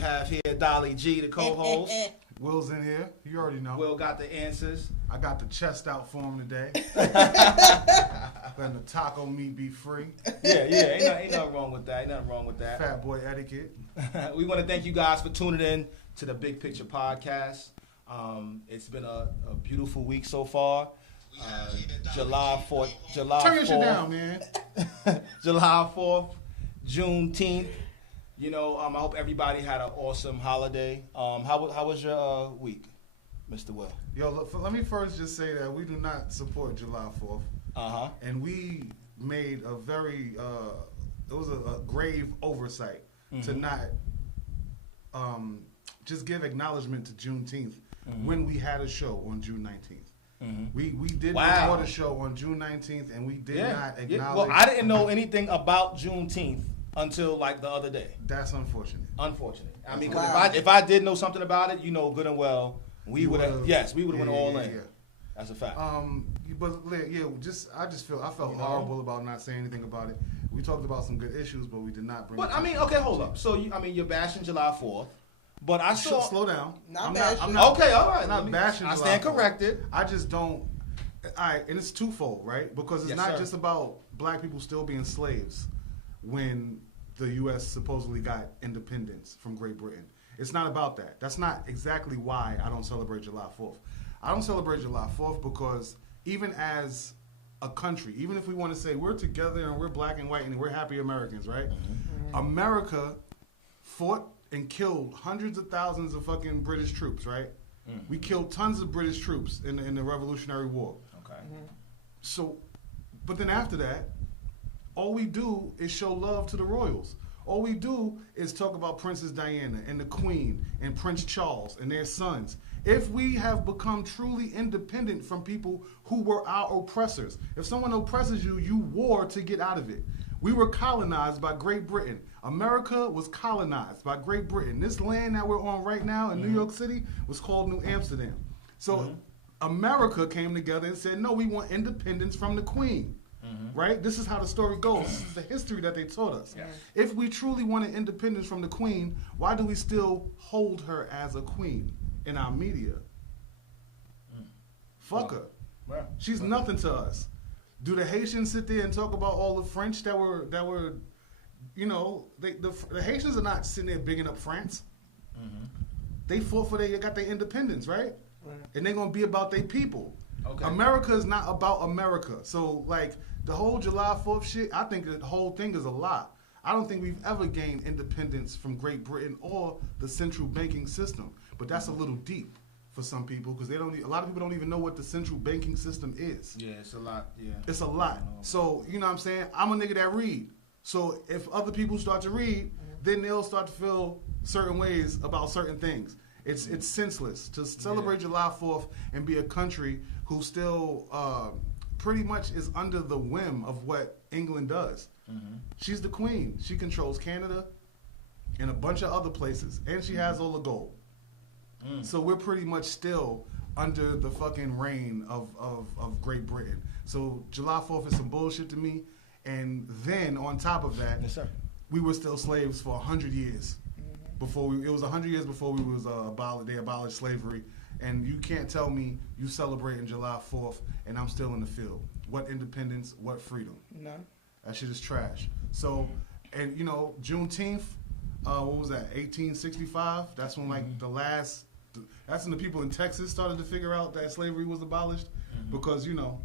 have here Dolly G, the co-host. Will's in here. You already know. Will got the answers. I got the chest out for him today. Letting the taco meat be free. Yeah. Ain't nothing wrong with that. Fat boy etiquette. We want to thank you guys for tuning in to the Big Picture Podcast. It's been a beautiful week so far. July 4th. Turn your shit down, man. July 4th, Juneteenth. You know, I hope everybody had an awesome holiday. How was your week, Mr. Will? Yo, look, let me first just say that we do not support July 4th. And we made a very, it was a grave oversight to not just give acknowledgement to Juneteenth when we had a show on June 19th. We did record a show on June 19th, and we did not acknowledge. Well, I didn't know anything about Juneteenth until like the other day. That's unfortunate. I mean, cause if I did know something about it, you know good and well, we would have. Yes, we would have went all in. Yeah. That's a fact. But yeah, I felt horrible about not saying anything about it. We talked about some good issues, but we did not bring. But I mean, okay, hold up. So you're bashing July 4th. But I saw. Slow down. I'm not. Okay, all right. I'm not bashing. I stand corrected. I just don't. All right, and it's twofold, right? Because it's not just about black people still being slaves when the U.S. supposedly got independence from Great Britain. It's not about that. That's not exactly why I don't celebrate July 4th. I don't celebrate July 4th because even as a country, even if we want to say we're together and we're black and white and we're happy Americans, right? America fought and killed hundreds of thousands of fucking British troops, right? We killed tons of British troops in the Revolutionary War. Okay. So, but then after that, all we do is show love to the royals. All we do is talk about Princess Diana and the Queen and Prince Charles and their sons. If we have become truly independent from people who were our oppressors, if someone oppresses you, you war to get out of it. We were colonized by Great Britain. America was colonized by Great Britain. This land that we're on right now in New York City was called New Amsterdam. So America came together and said, no, we want independence from the Queen. Right? This is how the story goes. This is the history that they taught us. Yes. If we truly wanted independence from the Queen, why do we still hold her as a queen in our media? Fuck her. Right. She's nothing to us. Do the Haitians sit there and talk about all the French that were you know, the Haitians are not sitting there bigging up France. They fought for got their independence, right? And they're gonna be about their people. Okay. America is not about America. So like the whole July 4th shit, I think the whole thing is a lie. I don't think we've ever gained independence from Great Britain or the central banking system. But that's a little deep for some people because a lot of people don't even know what the central banking system is. Yeah, it's a lot. Yeah, it's a lot. So you know what I'm saying? I'm a nigga that read. So if other people start to read, then they'll start to feel certain ways about certain things. It's senseless to celebrate July 4th and be a country who still pretty much is under the whim of what England does. She's the queen. She controls Canada and a bunch of other places, and she has all the gold. So we're pretty much still under the fucking reign of Great Britain. So July 4th is some bullshit to me. And then on top of that, we were still slaves for 100 years. It was 100 years before we was they abolished slavery. And you can't tell me you celebrating July 4th and I'm still in the field. What independence, what freedom? None. That shit is trash. So, and you know, Juneteenth, what was that, 1865? That's when like that's when the people in Texas started to figure out that slavery was abolished. Because, you know,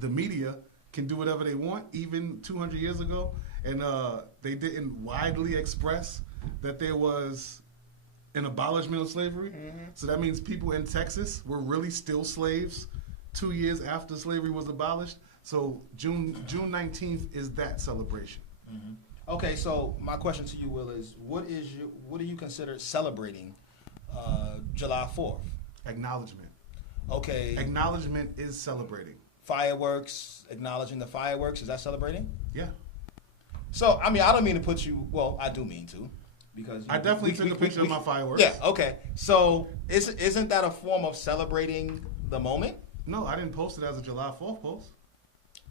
the media can do whatever they want, even 200 years ago. And they didn't widely express that there was an abolishment of slavery. So that means people in Texas were really still slaves 2 years after slavery was abolished. So June 19th is that celebration. Okay, so my question to you, Will, is what do you consider celebrating July 4th? Acknowledgement. Okay. Acknowledgement is celebrating. Fireworks, acknowledging the fireworks, is that celebrating? Yeah. So, I mean, I don't mean to put you, well, I do mean to. Because I definitely took a picture of my fireworks. Yeah, okay. So, isn't that a form of celebrating the moment? No, I didn't post it as a July 4th post.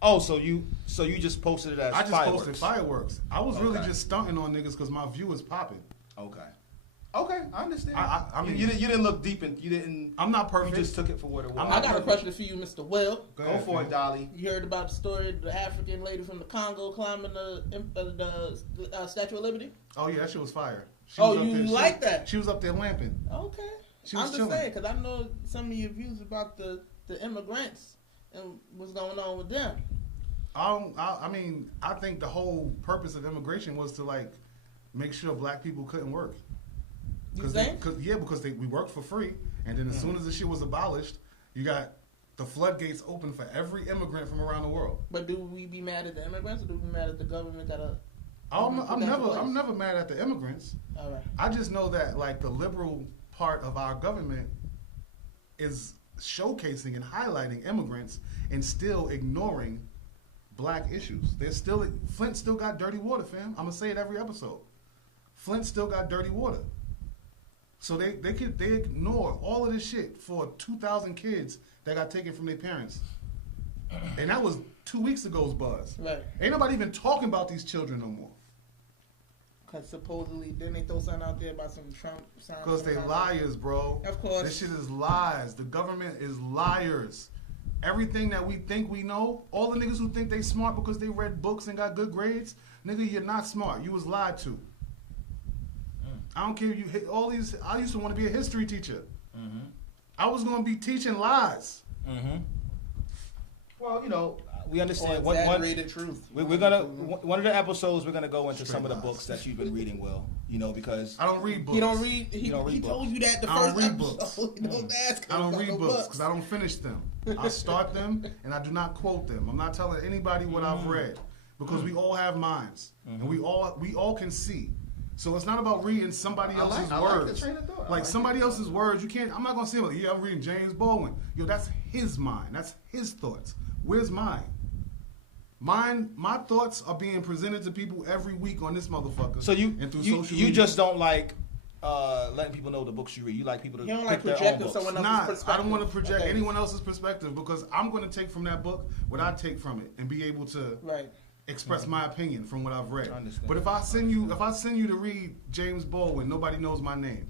Oh, so you just posted it as fireworks. I just posted fireworks. I was really just stunting on niggas because my view was popping. Okay. Okay, I understand. I mean, you didn't look deep in. You didn't. I'm not perfect. You just took it for what it was. I got a question for you, Mr. Will. Go for it, Dolly. You heard about the story of the African lady from the Congo climbing the Statue of Liberty? Oh yeah, that shit was fire. You like that? She was up there lamping. Okay. She was I'm just saying because I know some of your views about the immigrants and what's going on with them. I mean, I think the whole purpose of immigration was to like make sure black people couldn't work. You think? Because we worked for free, and then as soon as the shit was abolished, you got the floodgates open for every immigrant from around the world. But do we be mad at the immigrants, or do we be mad at the government I'm never mad at the immigrants. All right. I just know that like the liberal part of our government is showcasing and highlighting immigrants and still ignoring black issues. Flint still got dirty water, fam. I'm gonna say it every episode. Flint still got dirty water. So they ignore all of this shit for 2,000 kids that got taken from their parents. And that was 2 weeks ago's buzz. Right. Ain't nobody even talking about these children no more. Because supposedly, didn't they throw something out there about some Trump? Because they liars, bro. Of course. This shit is lies. The government is liars. Everything that we think we know, all the niggas who think they smart because they read books and got good grades, nigga, you're not smart. You was lied to. I don't care if you hit all these. I used to want to be a history teacher. Mm-hmm. I was going to be teaching lies. Mm-hmm. Well, you know, we understand. Exaggerated truth. We're gonna one of the episodes. We're gonna go into some of the books that you've been reading, Will. You know, because I don't read books. You don't read. He books. told you that the I don't first read episode. books. I don't read books because I don't finish them. I start them and I do not quote them. I'm not telling anybody what I've read because we all have minds and we all can see. So it's not about reading somebody else's words. Like somebody else's words, you can't. I'm not gonna say, well, yeah, I'm reading James Baldwin. Yo, that's his mind. That's his thoughts. Where's mine? My thoughts are being presented to people every week on this motherfucker. So you social media. just don't like letting people know the books you read. You like people to pick their own books. Someone else's perspective. I don't want to project anyone else's perspective because I'm going to take from that book what I take from it and be able to express my opinion from what I've read. But if I send you to read James Baldwin, nobody knows my name,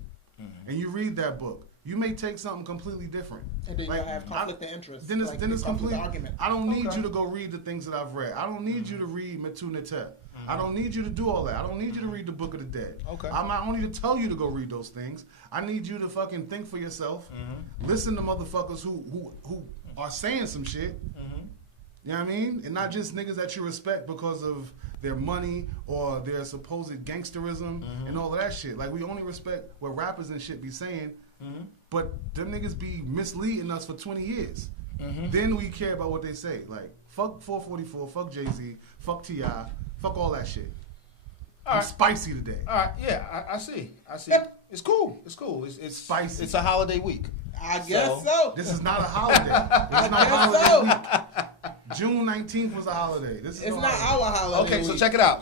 and you read that book, you may take something completely different. And then you'll have conflict of interest. Then it's complete. Argument. I don't need you to go read the things that I've read. I don't need you to read Metu Neter. I don't need you to do all that. I don't need you to read the Book of the Dead. Okay. I'm not only to tell you to go read those things. I need you to fucking think for yourself. Listen to motherfuckers who are saying some shit. You know what I mean? And not just niggas that you respect because of their money or their supposed gangsterism and all of that shit. Like, we only respect what rappers and shit be saying, but them niggas be misleading us for 20 years. Then we care about what they say. Like, fuck 444, fuck Jay-Z, fuck T.I., fuck all that shit. I'm spicy today. All right, yeah, I see. It's cool. It's spicy. It's a holiday week. I guess so. This is not a holiday. It's not a holiday week. June 19th was a holiday. It's not our holiday. Okay, so check it out.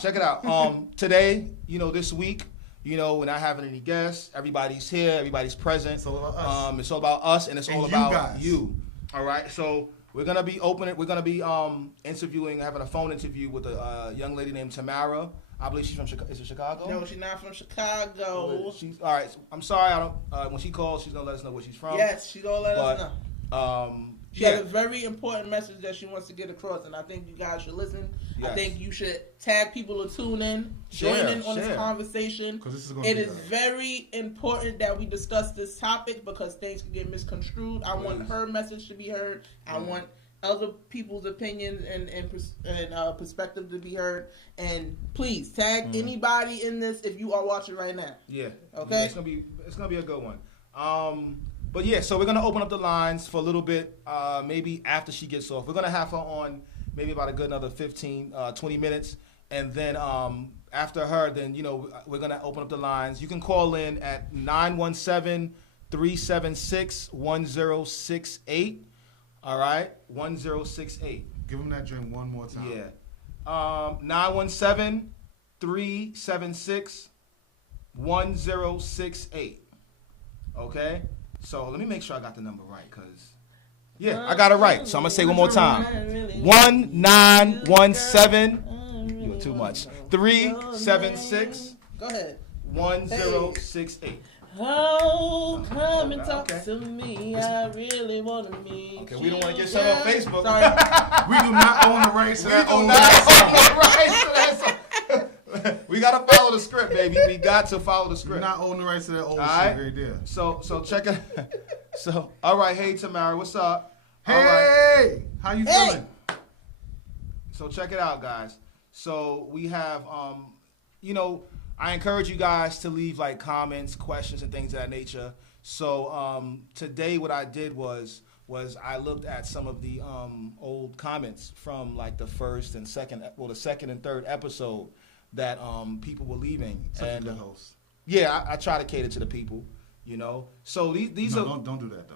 Today, this week, we're not having any guests. Everybody's here. Everybody's present. It's all about us. It's all about us, and it's all about guys. you. All right, so we're gonna be opening. We're gonna be having a phone interview with a young lady named Tamara. I believe she's from Chicago. Is it Chicago? No, she's not from Chicago. She's all right. I'm sorry. I don't. When she calls, she's gonna let us know where she's from. Yes, she's gonna let us know. She has a very important message that she wants to get across, and I think you guys should listen. Yes. I think you should tag people to tune in, join in on this conversation. It is very important that we discuss this topic because things can get misconstrued. I want her message to be heard. I want other people's opinions and perspective to be heard. And please tag anybody in this if you are watching right now. Yeah. Okay. Yeah, it's gonna be a good one. But yeah, so we're gonna open up the lines for a little bit. Maybe after she gets off, we're gonna have her on maybe about a good another 15, 20 minutes, and then after her, then we're gonna open up the lines. You can call in at 917-376-1068. All right, 1068. Give them that dream one more time. Yeah. 917-376-1068. Okay? So let me make sure I got the number right, because, I got it right. So I'm going to say one more time. 1917. You were too much. 376. Go ahead. 1068. Oh, come and talk to me. I really want to meet Okay, we don't want to get shut on Facebook. Sorry. We do not own the rights to that old song. We got to follow the script, baby. We got to follow the script. We not own the rights to that old shit right there. So check it. So, all right. Hey, Tamara, what's up? Hey, all right. How you feeling? So check it out, guys. So we have, I encourage you guys to leave like comments, questions, and things of that nature. So today, what I did was I looked at some of the old comments from like the second and third episode that people were leaving. Such a good host. Yeah, I try to cater to the people. So these are don't do that though.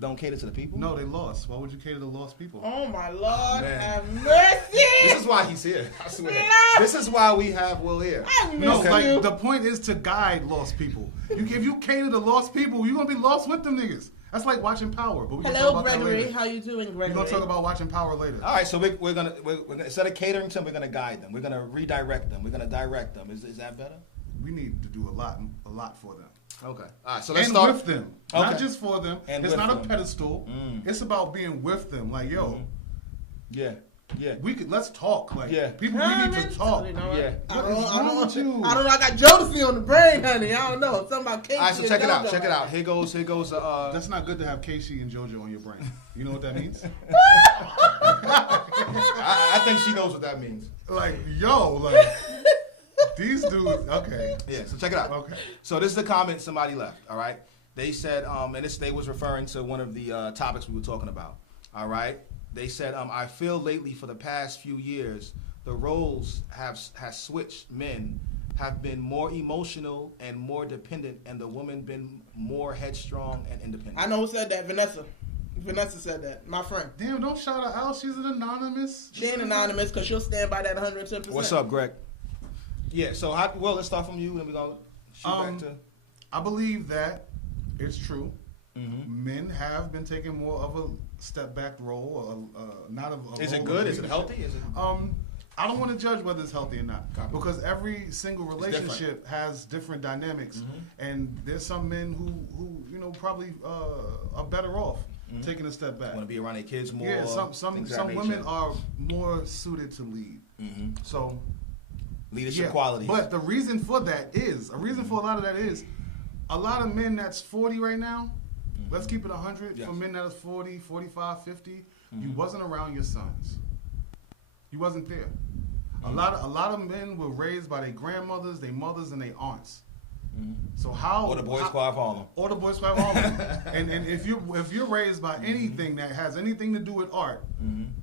Don't cater to the people? No, they lost. Why would you cater to lost people? Oh, my Lord, have mercy. This is why he's here. I swear. This is why we have Will here. The point is to guide lost people. If you cater to lost people, you're going to be lost with them niggas. That's like watching Power. But hello, Gregory. How you doing, Gregory? We're going to talk about watching Power later. All right, so we're gonna instead of catering to them, we're going to guide them. We're going to redirect them. We're going to direct them. Is that better? We need to do a lot for them. Okay. All right. So let's start with them, not just for them. It's not a pedestal. It's about being with them. Like, yo, yeah. Let's talk. Like, people, we need to talk. Yeah. I don't know. I got Jodeci on the brain, honey. I don't know. Something about Casey. All right. So check it out. Check it out. Here goes. That's not good to have Casey and JoJo on your brain. You know what that means? I think she knows what that means. Like, yo, like. These dudes, okay. Yeah, so check it out. Okay. So this is the comment somebody left, all right? They said, they was referring to one of the topics we were talking about, all right? They said, I feel lately for the past few years, the roles has switched. Men have been more emotional and more dependent, and the woman been more headstrong and independent. I know who said that, Vanessa. Vanessa said that, my friend. Damn, don't shout her out. She's an anonymous. She ain't anonymous because she'll stand by that 110%. What's up, Greg? Yeah, so let's start from you, and we're going to shoot back to... I believe that it's true. Mm-hmm. Men have been taking more of a step-back role, not of a Is it good? Is it healthy? I don't want to judge whether it's healthy or not, because every single relationship has different dynamics, and there's some men who probably are better off taking a step back. Want to be around their kids more. Yeah, some women are more suited to lead. Mm-hmm. So... leadership qualities. But the reason for that is, for a lot of that is, a lot of men that's 40 right now, let's keep it 100, for men that is 40, 45, 50, you wasn't around your sons. You wasn't there. A lot of men were raised by their grandmothers, their mothers, and their aunts. So or the Boys Club Harlem. Or the Boys Club Harlem. and if you're raised by anything that has anything to do with art,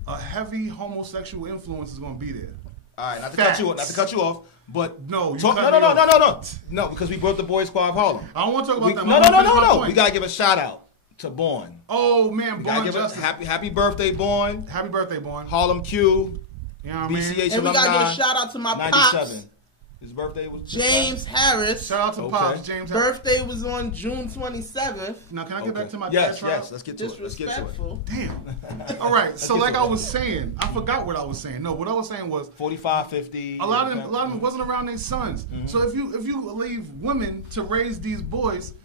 a heavy homosexual influence is going to be there. All right, not to cut you off, but no, because we brought the Boys Club Harlem. I don't want to talk about that. No. We gotta give a shout out to Born. Oh man, Born Justice. Happy birthday, Born. Happy birthday, Born. Harlem Q. You know what I mean? BCH and we gotta give a shout out to my 97. pops. His birthday was James Harris. Shout out to Pops. James Harris. Birthday was on June 27th. Now, can I get back to my dad trial? Yes, let's get to it. Disrespectful. Damn. All right, so like I was saying, I forgot what I was saying. No, what I was saying was 45, 50. A lot of them wasn't around their sons. So if you leave women to raise these boys,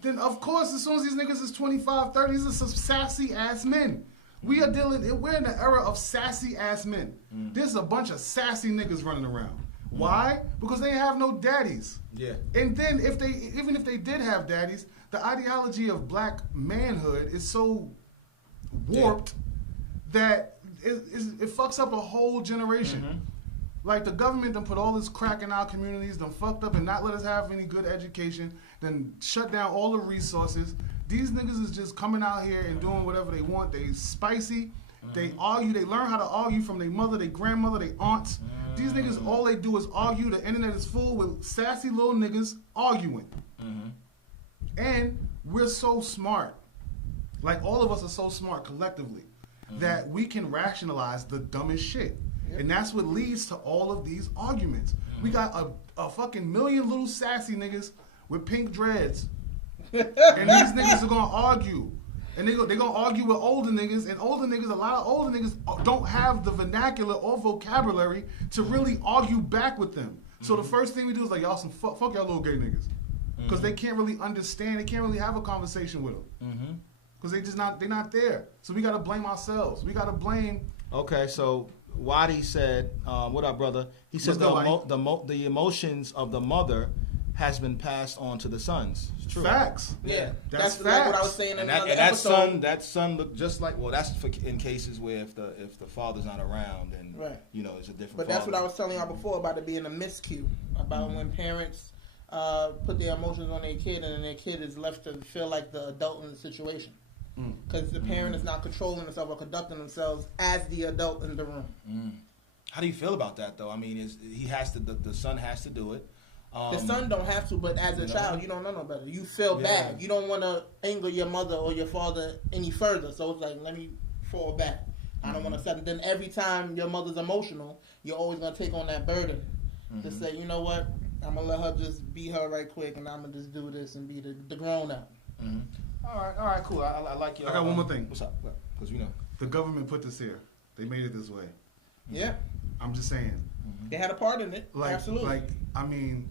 then of course, as soon as these niggas is 25, 30, these are some sassy ass men. We're in the era of sassy ass men. There's a bunch of sassy niggas running around. Why? Because they have no daddies. Yeah. And then even if they did have daddies, the ideology of black manhood is so warped that it fucks up a whole generation. Like the government done put all this crack in our communities, done fucked up and not let us have any good education, then shut down all the resources. These niggas is just coming out here and doing whatever they want. They spicy. They argue. They learn how to argue from their mother, their grandmother, their aunts. These niggas, all they do is argue. The internet is full with sassy little niggas arguing. And we're so smart. Like, all of us are so smart collectively that we can rationalize the dumbest shit. And that's what leads to all of these arguments. We got a fucking million little sassy niggas with pink dreads. And these niggas are going to argue. And they're going to argue with older niggas. And a lot of older niggas don't have the vernacular or vocabulary to really argue back with them. So the first thing we do is like, y'all some fuck y'all little gay niggas. Because they can't really understand. They can't really have a conversation with them. Because they're not there. So we got to blame ourselves. We got to blame. Okay, so Wadi said, what up, brother? He said the emotions of the mother has been passed on to the sons. It's true. Facts. Yeah, that's facts. Like what I was saying in another episode. That son looked just like, well, that's in cases where if the father's not around, then you know it's a different. But that's what I was telling y'all before about it being a miscue, about when parents put their emotions on their kid, and then their kid is left to feel like the adult in the situation. Because the parent is not controlling themselves or conducting themselves as the adult in the room. How do you feel about that, though? I mean, the son has to do it. The son don't have to, but as a child, you don't know no better. You feel bad. You don't want to anger your mother or your father any further. So it's like, let me fall back. I don't want to set. Then every time your mother's emotional, you're always going to take on that burden to say, you know what, I'm going to let her just be her right quick, and I'm going to just do this and be the grown-up. All right, cool. I like you. I got one more thing. What's up? Because the government put this here. They made it this way. Yeah. I'm just saying. They had a part in it. Absolutely. I mean,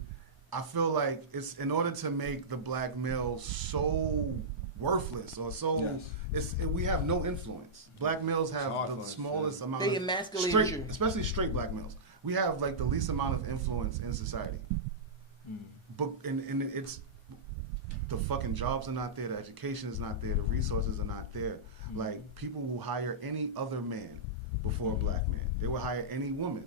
I feel like it's in order to make the black male so worthless or so we have no influence. Black males have the smallest amount. They emasculate you, especially straight black males. We have like the least amount of influence in society. But and it's the fucking jobs are not there, the education is not there, the resources are not there. Like people will hire any other man before a black man. They will hire any woman.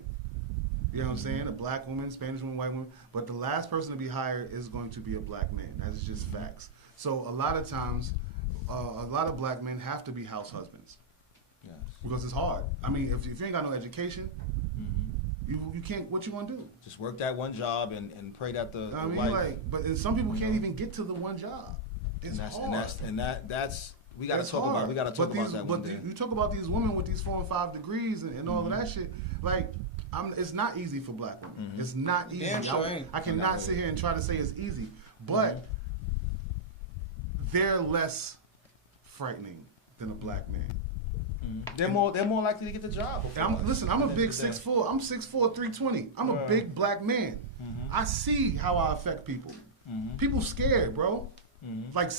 You know what I'm saying? A black woman, Spanish woman, white woman. But the last person to be hired is going to be a black man. That is just facts. So a lot of times, a lot of black men have to be house husbands. Yes. Because it's hard. I mean, if you ain't got no education, you can't, what you gonna do? Just work that one job and pray that the I mean, wife, but some people can't even get to the one job. It's hard. That's we got to talk about. We got to talk about that one day. You talk about these women with these 4 and 5 degrees and all of that shit. Like, it's not easy for black women. It's not easy. I cannot sit here and try to say it's easy, but they're less frightening than a black man. They're more likely to get the job. Listen, I'm a big 6'4". I'm 6'4", 320. I'm a big black man. I see how I affect people. People scared, bro. Like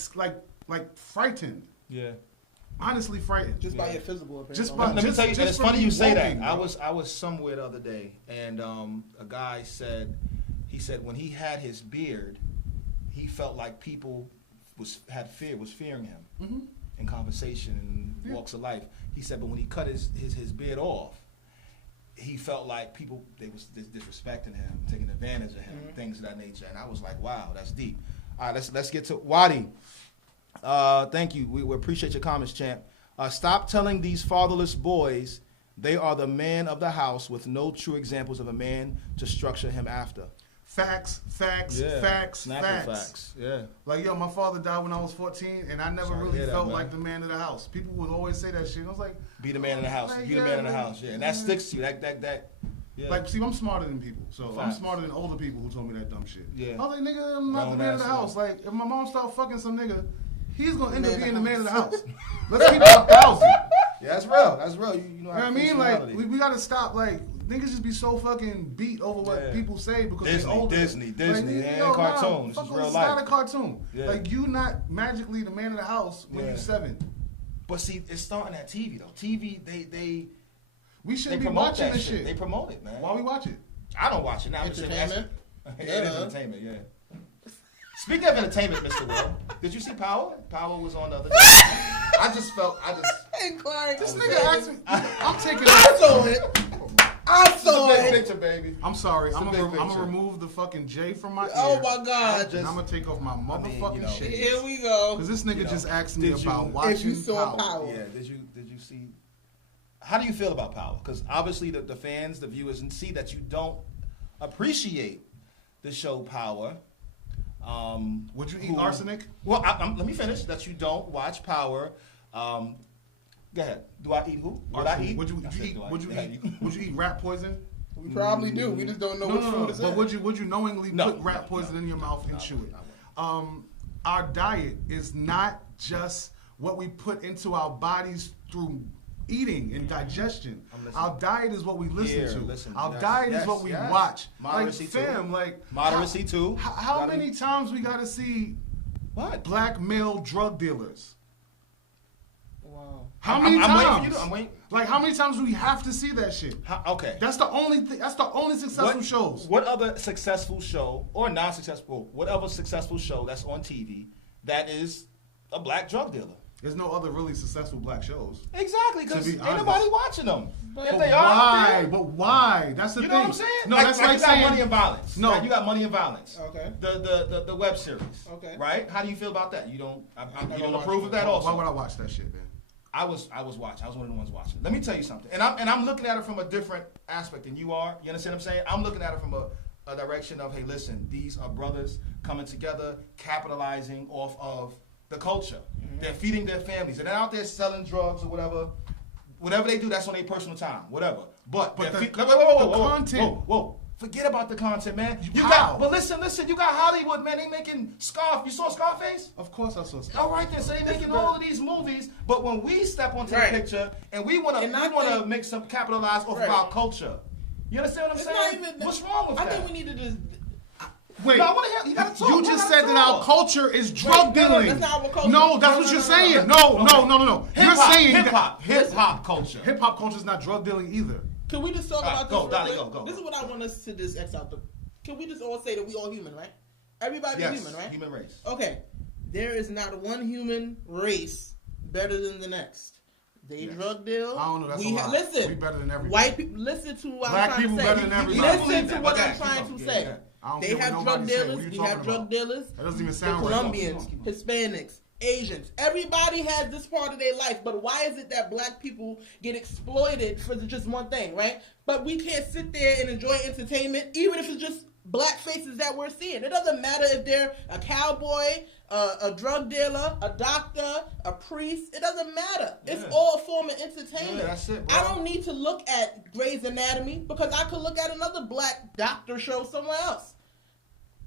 frightened. Yeah. Honestly frightened. Just by your physical appearance. Let me tell you, it's funny you say that. I was somewhere the other day, and a guy said, when he had his beard, he felt like people was fearing him in conversation and walks of life. He said, but when he cut his beard off, he felt like people, they was disrespecting him, taking advantage of him, things of that nature. And I was like, wow, that's deep. All right, let's get to Wadi. Thank you. We appreciate your comments, champ. Stop telling these fatherless boys they are the man of the house with no true examples of a man to structure him after. Facts. Yeah. Like, yo, my father died when I was 14, and I never really felt like the man of the house. People would always say that shit. And I was like, be the man in the house. Like, be the man in the house. Yeah, and that sticks to you. That. Yeah. Like, see, I'm smarter than people. So I'm smarter than older people who told me that dumb shit. Yeah. I was like, nigga, I'm not the man of the house. Like, if my mom start fucking some nigga, he's gonna end up being the man of the house. Let's keep it 1,000. Yeah, that's real. That's real. You know what I mean? Like, we gotta stop. Like, niggas just be so fucking beat over what people say because they're older. Disney, and cartoon. This is real life. It's not a cartoon. Yeah. Like, you not magically the man of the house when you're 7. But see, it's starting at TV though. TV, we shouldn't be watching this shit. They promote it, man. Why we watch it? I don't watch it now. Entertainment. It is entertainment. Yeah. Speaking of entertainment, Mr. Will, did you see Power? Power was on the other day. I just inclined. This nigga asked me. I'm taking. I saw it. Picture, baby. I'm sorry. I'm gonna remove the fucking J from my ear. Oh my god. I'm gonna take off my motherfucking shit. Here we go. Because this nigga just asked me about watching if you saw Power. Yeah. Did you see? How do you feel about Power? Because obviously the fans, the viewers, and see that you don't appreciate the show Power. Would you eat arsenic? Well, let me finish. That you don't watch Power. Go ahead. Do I eat who? Would I eat? Would you eat rat poison? We probably do. We just don't know which food is. But would you knowingly put rat poison in your mouth and chew it? Our diet is not just what we put into our bodies through eating and digestion. Our diet is what we listen to. Our diet is what we yes. watch. Moderacy like, fam, like moderacy too. How many times we gotta see black male drug dealers? Wow. How many times? I'm waiting for you. I'm waiting. Like, how many times do we have to see that shit? Okay. That's the only thing. That's the only successful shows. What other successful show or non-successful, whatever successful show that's on TV that is a black drug dealer? There's no other really successful black shows. Exactly, because ain't nobody watching them. But why? But why? That's the thing. You know what I'm saying? No, that's like you got saying Money and Violence. No, right? You got Money and Violence. Okay. The web series. Okay. Right? How do you feel about that? You don't approve of that also? Why would I watch that shit, man? I was watching. I was one of the ones watching. Let me tell you something. And I'm looking at it from a different aspect than you are. You understand what I'm saying? I'm looking at it from a direction of, hey, listen, these are brothers coming together, capitalizing off of the culture. Mm-hmm. They're feeding their families. They're not out there selling drugs or whatever. Whatever they do, that's on their personal time. Whatever. But the content. Whoa. Forget about the content, man. But listen. You got Hollywood, man. They making You saw Scarface? Of course I saw Scarface. All right then. So they making all of these movies. But when we step onto the picture and we want to make some capitalize off of our culture. You understand what I'm saying? What's wrong with that? I think we need to just. Wait, no, I want to hear. You gotta talk. You just said that our culture is drug dealing. That's not our culture. No, that's what you're saying. No. You're saying hip hop culture. Hip hop culture is not drug dealing either. Can we just talk about this? Go. This is what I want us to just X out. Can we just all say that we all human, right? Everybody human, right? Human race. Okay. There is not one human race better than the next. They drug deal. I don't know. That's a lie. Listen. We better than everybody. White people. Listen to what Black I'm trying people to say. better than everybody. Listen to what I'm trying to say. Yeah. They have drug dealers. We have drug dealers. That doesn't even sound the right. Colombians, Hispanics, Asians. Everybody has this part of their life. But why is it that black people get exploited for just one thing, right? But we can't sit there and enjoy entertainment, even if it's just black faces that we're seeing. It doesn't matter if they're a cowboy, a drug dealer, a doctor, a priest. It doesn't matter. It's all a form of entertainment. Yeah, that's it, bro. I don't need to look at Grey's Anatomy because I could look at another black doctor show somewhere else.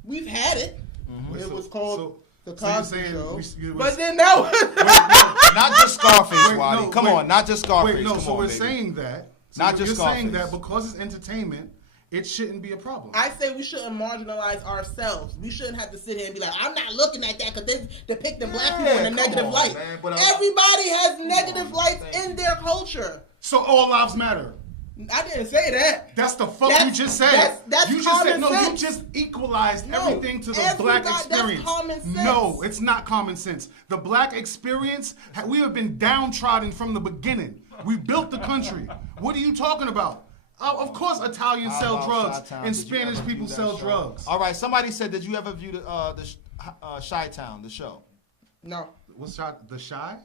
We've had it. Mm-hmm. It was called The Cosby Show. But then that was... Not just Scarface, Waddy. Come on, not just Scarface. Wait, no, so we're saying that. Not just Scarface. You're saying that because it's entertainment, it shouldn't be a problem. I say we shouldn't marginalize ourselves. We shouldn't have to sit here and be like, I'm not looking at that because they're depicting black people in a negative light. Everybody has negative lights in their culture. So all lives matter. I didn't say that. That's the fuck you just said. That's you just said sense. You just equalized everything to the black experience. That's common sense. No, it's not common sense. The black experience, we have been downtrodden from the beginning. We built the country. What are you talking about? Of course, Italians sell drugs and Spanish people sell drugs. All right, somebody said, did you ever view the Chi-Town, the show? No. What's The Chi?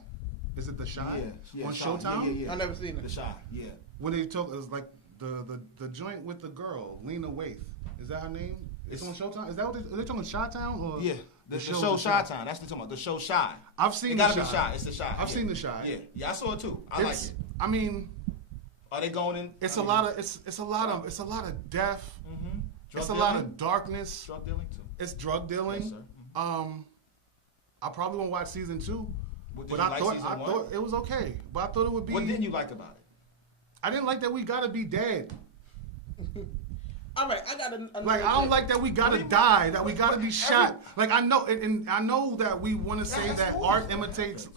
Is it The Chi? Yeah. On Showtime? Yeah. I've never seen it. The Chi, yeah. When they talk, it's like the joint with the girl, Lena Waithe. Is that her name? It's on Showtime. Is that what are they talking Chi-Town or? Yeah, the show Chi-Town. That's what they're talking about. The show Chi. I've seen it. Gotta be Chi. It's the Chi. I've seen the Chi. Yeah, I saw it too. I like it. I mean, are they going in? It's a lot of death. Mm-hmm. It's a lot of darkness. Drug dealing too. It's drug dealing. Yes, sir. Mm-hmm. I probably won't watch season 2. But I thought it was okay. But I thought it would be. What didn't you like about it? I didn't like that we gotta be dead. All right, I got like I don't like that we gotta die, that we gotta be shot. Like I know, and I know that we want to say that art imitates.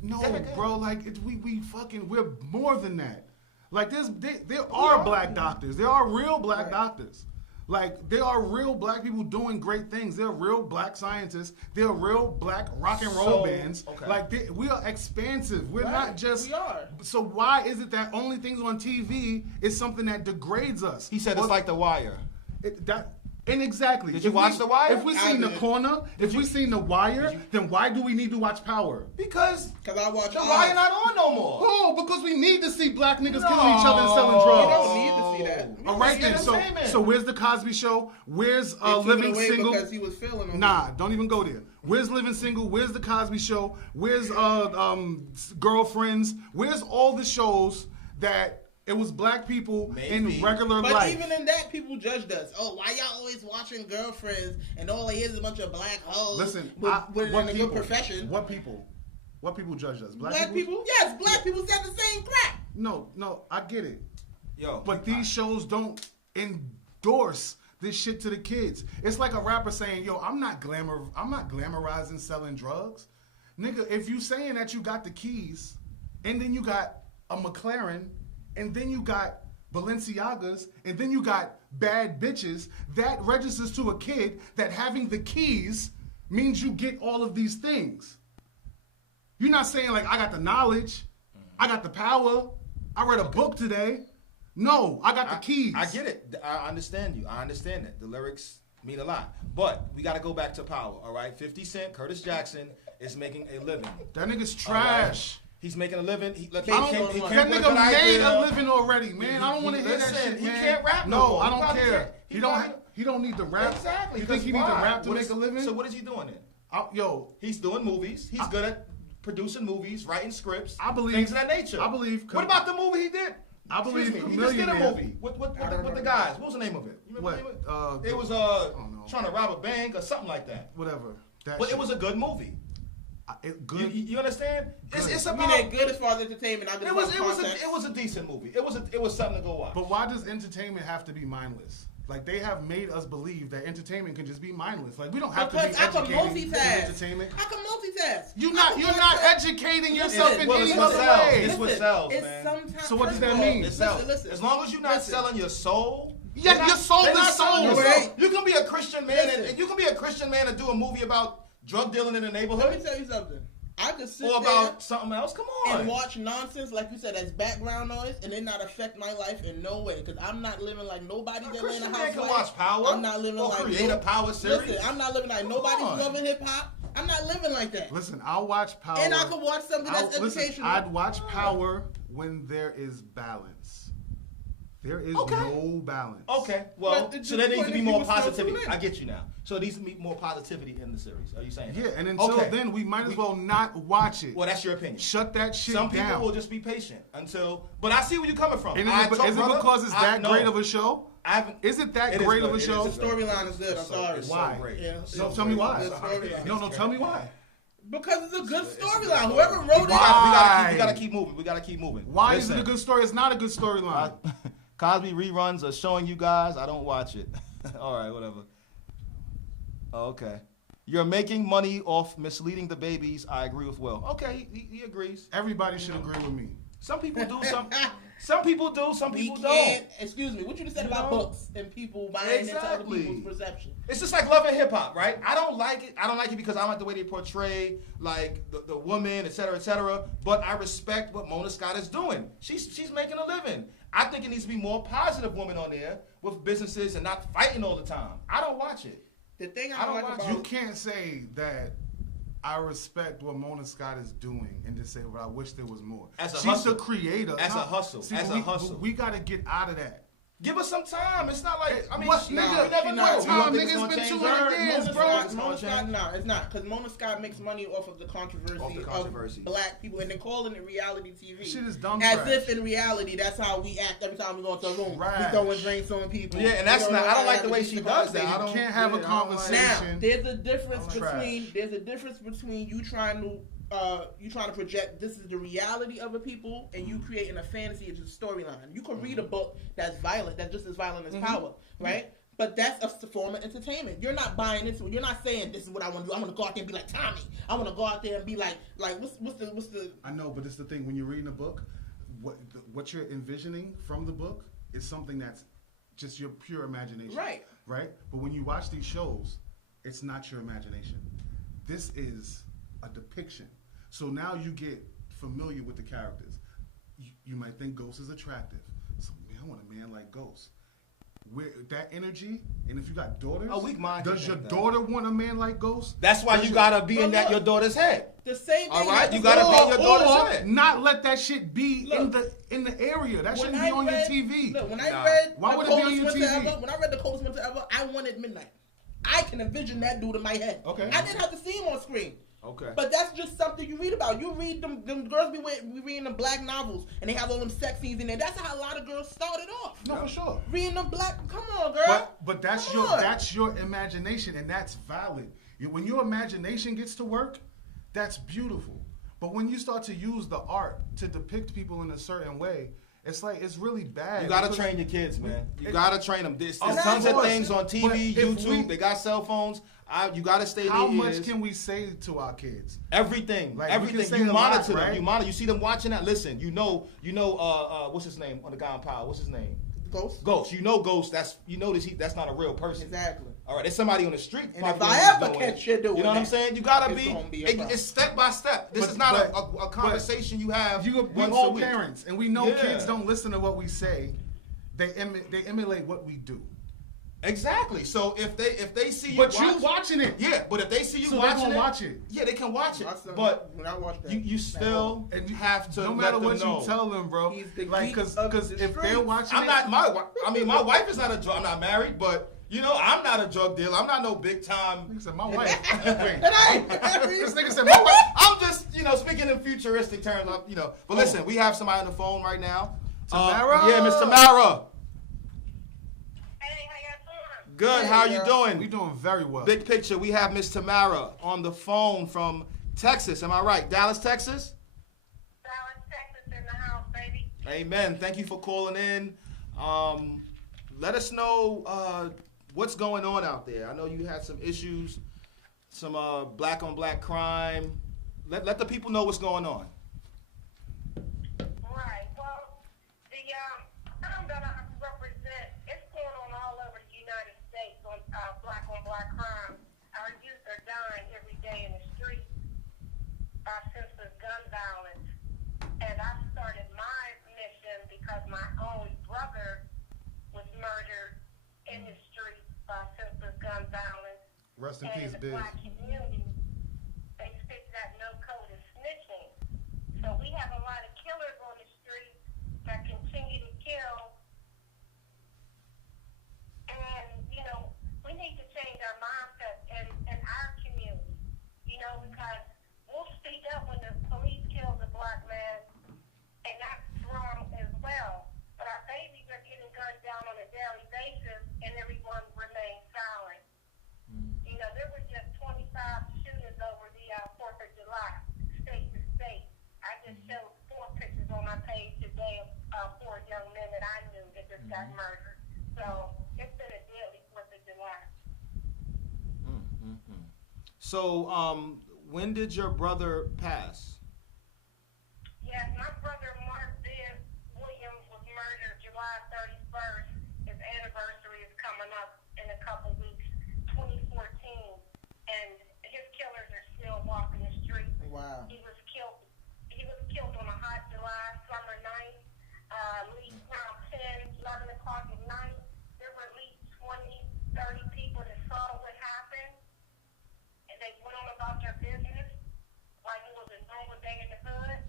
No, bro. Like we're more than that. Like there are black doctors. There are real black doctors. Like, there are real black people doing great things. There are real black scientists. There are real black rock and roll bands. Okay. Like, we are expansive. We're not just... We are. So why is it that only things on TV is something that degrades us? He said it's like The Wire. Exactly. Did you watch The Wire? If we seen The Corner, if we seen The Wire, then why do we need to watch Power? Because I watch The Wire not on no more. Oh, because we need to see black niggas killing each other and selling drugs. We don't need to see that. All right then. So where's The Cosby Show? Where's Living Single? Because he was feeling them. Nah, don't even go there. Where's Living Single? Where's The Cosby Show? Where's Girlfriends? Where's all the shows that it was black people in regular life? But even in that, people judged us. Oh, why y'all always watching Girlfriends and all it is a bunch of black hoes? Listen, with a good profession. What people? What people judge us? Black people? Yes, black people said the same crap. No, I get it. Yo, but these shows don't endorse this shit to the kids. It's like a rapper saying, "Yo, I'm not glamorizing selling drugs." Nigga, if you saying that you got the keys, and then you got a McLaren, and then you got Balenciagas, and then you got bad bitches, that registers to a kid that having the keys means you get all of these things. You're not saying like, I got the knowledge, I got the power, I read a book today. No, I got the keys. I get it. I understand you. I understand that. The lyrics mean a lot. But we got to go back to power, all right? 50 Cent, Curtis Jackson is making a living. That nigga's trash. Right? He's making a living. That nigga made a living already, man. I don't want to hear that shit, man. He can't rap no more. I don't care. He don't need to rap. Exactly. You think he need to rap to make a living? So what is he doing then? He's doing movies. He's good at producing movies, writing scripts, things of that nature. I believe. What about the movie he did? I believe he just did a movie with the guys. What was the name of it? You remember the name of it? It was trying to rob a bank or something like that. Whatever. But it was a good movie. Good. You understand? It's about. I mean, good as far as entertainment. It was a decent movie. It was something to go watch. But why does entertainment have to be mindless? Like, they have made us believe that entertainment can just be mindless. Like, we don't have to be educated in entertainment. I can multitask. You're not educating yourself in any other way. It's what sells, man. So what does that mean? It sells. As long as you're not selling your soul. Yeah, your soul is soul. You can be a Christian man and do a movie about drug dealing in the neighborhood. Let me tell you something. I could sit or about something else. Come on, and watch nonsense like you said as background noise, and it not affect my life in no way. Because I'm not living like nobody that live in a house. Can watch Power. I'm not living like create a Power series. Listen, I'm not living like nobody's loving hip hop. I'm not living like that. Listen, I'll watch Power, and I could watch something that's educational. I'd watch Power when there is balance. There is no balance. Okay, well, so there needs to be more positivity. I get you now. So there needs to be more positivity in the series. Are you saying that? Yeah, and until then, we might as well not watch it. Well, that's your opinion. Shut that shit down. Some people will just be patient until... But I see where you're coming from. And is it because it's that great of a show? Is it that great of a show? The storyline is good. I'm sorry. Why? Yeah, so tell me why. No, tell me why. Because it's a good storyline. Whoever wrote it... We gotta keep moving. Why is it a good story? It's not a good storyline. Cosby reruns are showing you guys. I don't watch it. All right, whatever. Okay. You're making money off misleading the babies. I agree with Will. Okay, he agrees. Everybody should agree with me. Some people do. Some people do. Some people don't. Excuse me. What you just said about books and people buying into other people's perception? It's just like Love and Hip Hop, right? I don't like it. I don't like it because I don't like the way they portray like the woman, et cetera, et cetera. But I respect what Mona Scott is doing. She's making a living. I think it needs to be more positive women on there with businesses and not fighting all the time. I don't watch it. The thing I don't like about you can't say that I respect what Mona Scott is doing and just say, well, I wish there was more. She's the creator. As a hustle. We got to get out of that. Give us some time. It's not like, I mean, nigga, nigga, it's been 200 years, bro. Mona Scott, no, it's not. Because Mona Scott makes money off of the controversy of black people and then calling it reality TV. Shit is dumb As if in reality, that's how we act every time we go into a room. We throwing drinks on people. Yeah, and that's not, I don't like the way she does that. You can't have a conversation. Now, there's a difference between you trying to project this is the reality of a people and you creating a fantasy as a storyline. You can read a book that's violent, that's just as violent as Power, right? But that's a form of entertainment. You're not buying into it. You're not saying this is what I want to do. I want to go out there and be like Tommy. I want to go out there and be like what's the I know, but it's the thing when you're reading a book, what you're envisioning from the book is something that's just your pure imagination. Right. Right? But when you watch these shows, it's not your imagination. This is a depiction. So now you get familiar with the characters. You might think Ghost is attractive. So, man, I want a man like Ghost. With that energy, and if you got daughters, does your daughter want a man like Ghost? That's why you gotta be in your daughter's head. The same thing. All right, you gotta be in your daughter's head. Not let that shit be in the area. That shouldn't be on your TV. Look, when I read why would it be on your TV? When I read The Coldest Winter Ever, I wanted Midnight. I can envision that dude in my head. Okay. I didn't have to see him on screen. Okay. But that's just something you read about. You read them girls be reading them black novels and they have all them sex scenes in there. That's how a lot of girls started off. No, for sure. Reading them black, come on, girl. But that's your imagination and that's valid. When your imagination gets to work, that's beautiful. But when you start to use the art to depict people in a certain way, it's like it's really bad. You gotta train your kids, man. You gotta train them. There's tons of things on TV, YouTube. They got cell phones. You gotta stay there. How much can we say to our kids? Everything, like, everything. You monitor them. Right? You monitor. You see them watching that. Listen, you know. What's his name on the guy on Power? What's his name? Ghost. You know Ghost. That's not a real person. Exactly. All right, there's somebody on the street. And if I ever catch you doing, you know what I'm saying? You gotta it's step by step. This is not a conversation you have. We all parents, and we know kids don't listen to what we say. They emulate what we do. Exactly. So if they see you, but you watching it, yeah. But if they see you so watching they can watch it, yeah, they can watch it. But when I watch that, you still have to. No matter what know. You tell them, bro. Like, because if they're watching, my wife is not a drug. I'm not married, but you know, I'm not a drug dealer. I'm not no big time. Nigga said my wife. This nigga said my wife. I'm just speaking in futuristic terms. But listen, we have somebody on the phone right now. Tamara. Yeah, Miss Tamara. Good. How you doing? We doing very well. Big picture. We have Miss Tamara on the phone from Texas. Am I right? Dallas, Texas? Dallas, Texas in the house, baby. Amen. Thank you for calling in. Let us know what's going on out there. I know you had some issues, some black on black crime. Let the people know what's going on. Right. Well, the crime that I represent, it's going on all over the United States on black crime. Our youth are dying every day in the street by senseless gun violence. And I started my mission because my own brother was murdered in the street by senseless gun violence. Rest in peace, Biz. Black community, they stick that no code of snitching. So we have a lot of killers on the street that continue to kill. And, we need to change our mindset in our community, because we'll speak up when the police kills a black man, and that's wrong as well. But our babies are getting gunned down on a daily basis, and everyone remains silent. There were just 25 shootings over the 4th of July, state to state. I just showed 4 pictures on my page today of 4 young men that I knew that just got murdered. So it's been a deadly 4th of July. So, when did your brother pass? Yes, my brother Mark Ben Williams was murdered July 31st. His anniversary is coming up in a couple weeks, 2014, and his killers are still walking the street. Wow. He was killed on a hot July summer night, at least around 10, 11 o'clock at night. There were at least 20, 30 people that saw what happened, and they went on about their business like it was a normal day in the hood.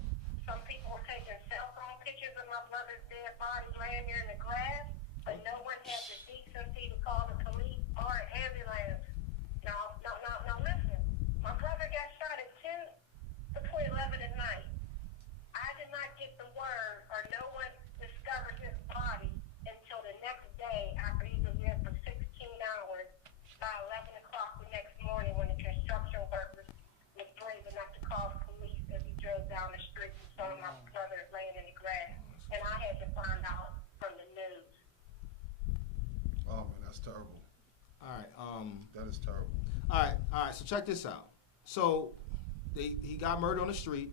Some people were taking cell phone pictures of my brother's dead body laying there in the grass, but no one had the decency to call the police or an ambulance. Now, listen. My brother got shot at between 11 at night. I did not get the word, or no one discovered his body until the next day after he was there for 16 hours by 11 o'clock the next morning when the construction workers was brave enough to call the police as he drove down the street and saw my brother laying in the grass. And I had to find out from the news. Oh, man, that's terrible. All right. That is terrible. All right. So check this out. So he got murdered on the street.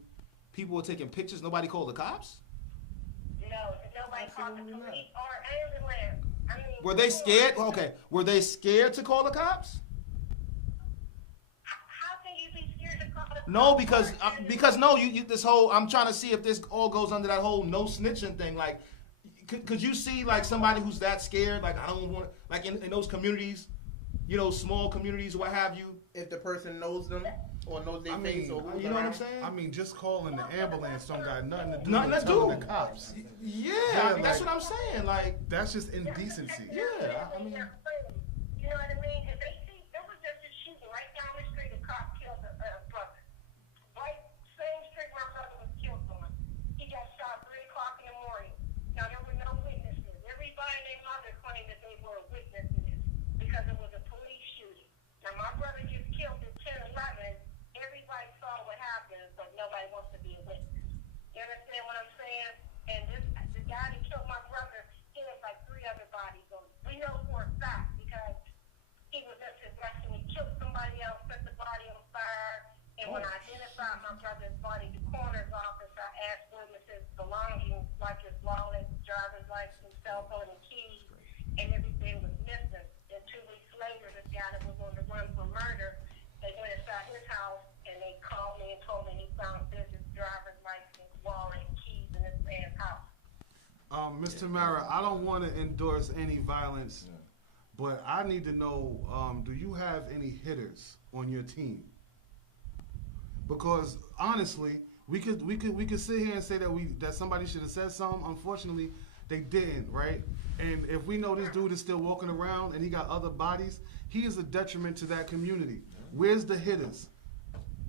People were taking pictures. Nobody called the cops? No, nobody called the police or ambulance. I mean, were they scared? Okay. Were they scared to call the cops? How can you be scared to call the cops? No, because no, you this whole. I'm trying to see if this all goes under that whole no snitching thing. Like, could you see like somebody who's that scared? Like, I don't want like in those communities, small communities, what have you. If the person knows them or knows their face or who, you know what I'm saying? I mean, just calling the ambulance don't got nothing to do with telling the cops. Yeah, that's what I'm saying. Like, that's just indecency. Yeah, I mean. You know what I mean? If they see, there was just a shooting right down the street. A cop killed a brother. Right, same street my brother was killed on. He got shot 3 o'clock in the morning. Now there were no witnesses. Everybody and their mother claimed that they were a witness to this because it was a police shooting. Now my brother just killed at 10, 11. Everybody saw what happened, but nobody wants to And when I identified my brother's body, the coroner's office, I asked witnesses belongings like his wallet, driver's license, cell phone, and keys, and everything was missing. And 2 weeks later, this guy that was on the run for murder, they went inside his house and they called me and told me he found his driver's license, wallet, and keys in his man's house. Mr. Mara, I don't want to endorse any violence, but I need to know, do you have any hitters on your team? Because honestly, we could sit here and say that somebody should have said something. Unfortunately, they didn't, right? And if we know this dude is still walking around and he got other bodies, he is a detriment to that community. Where's the hitters?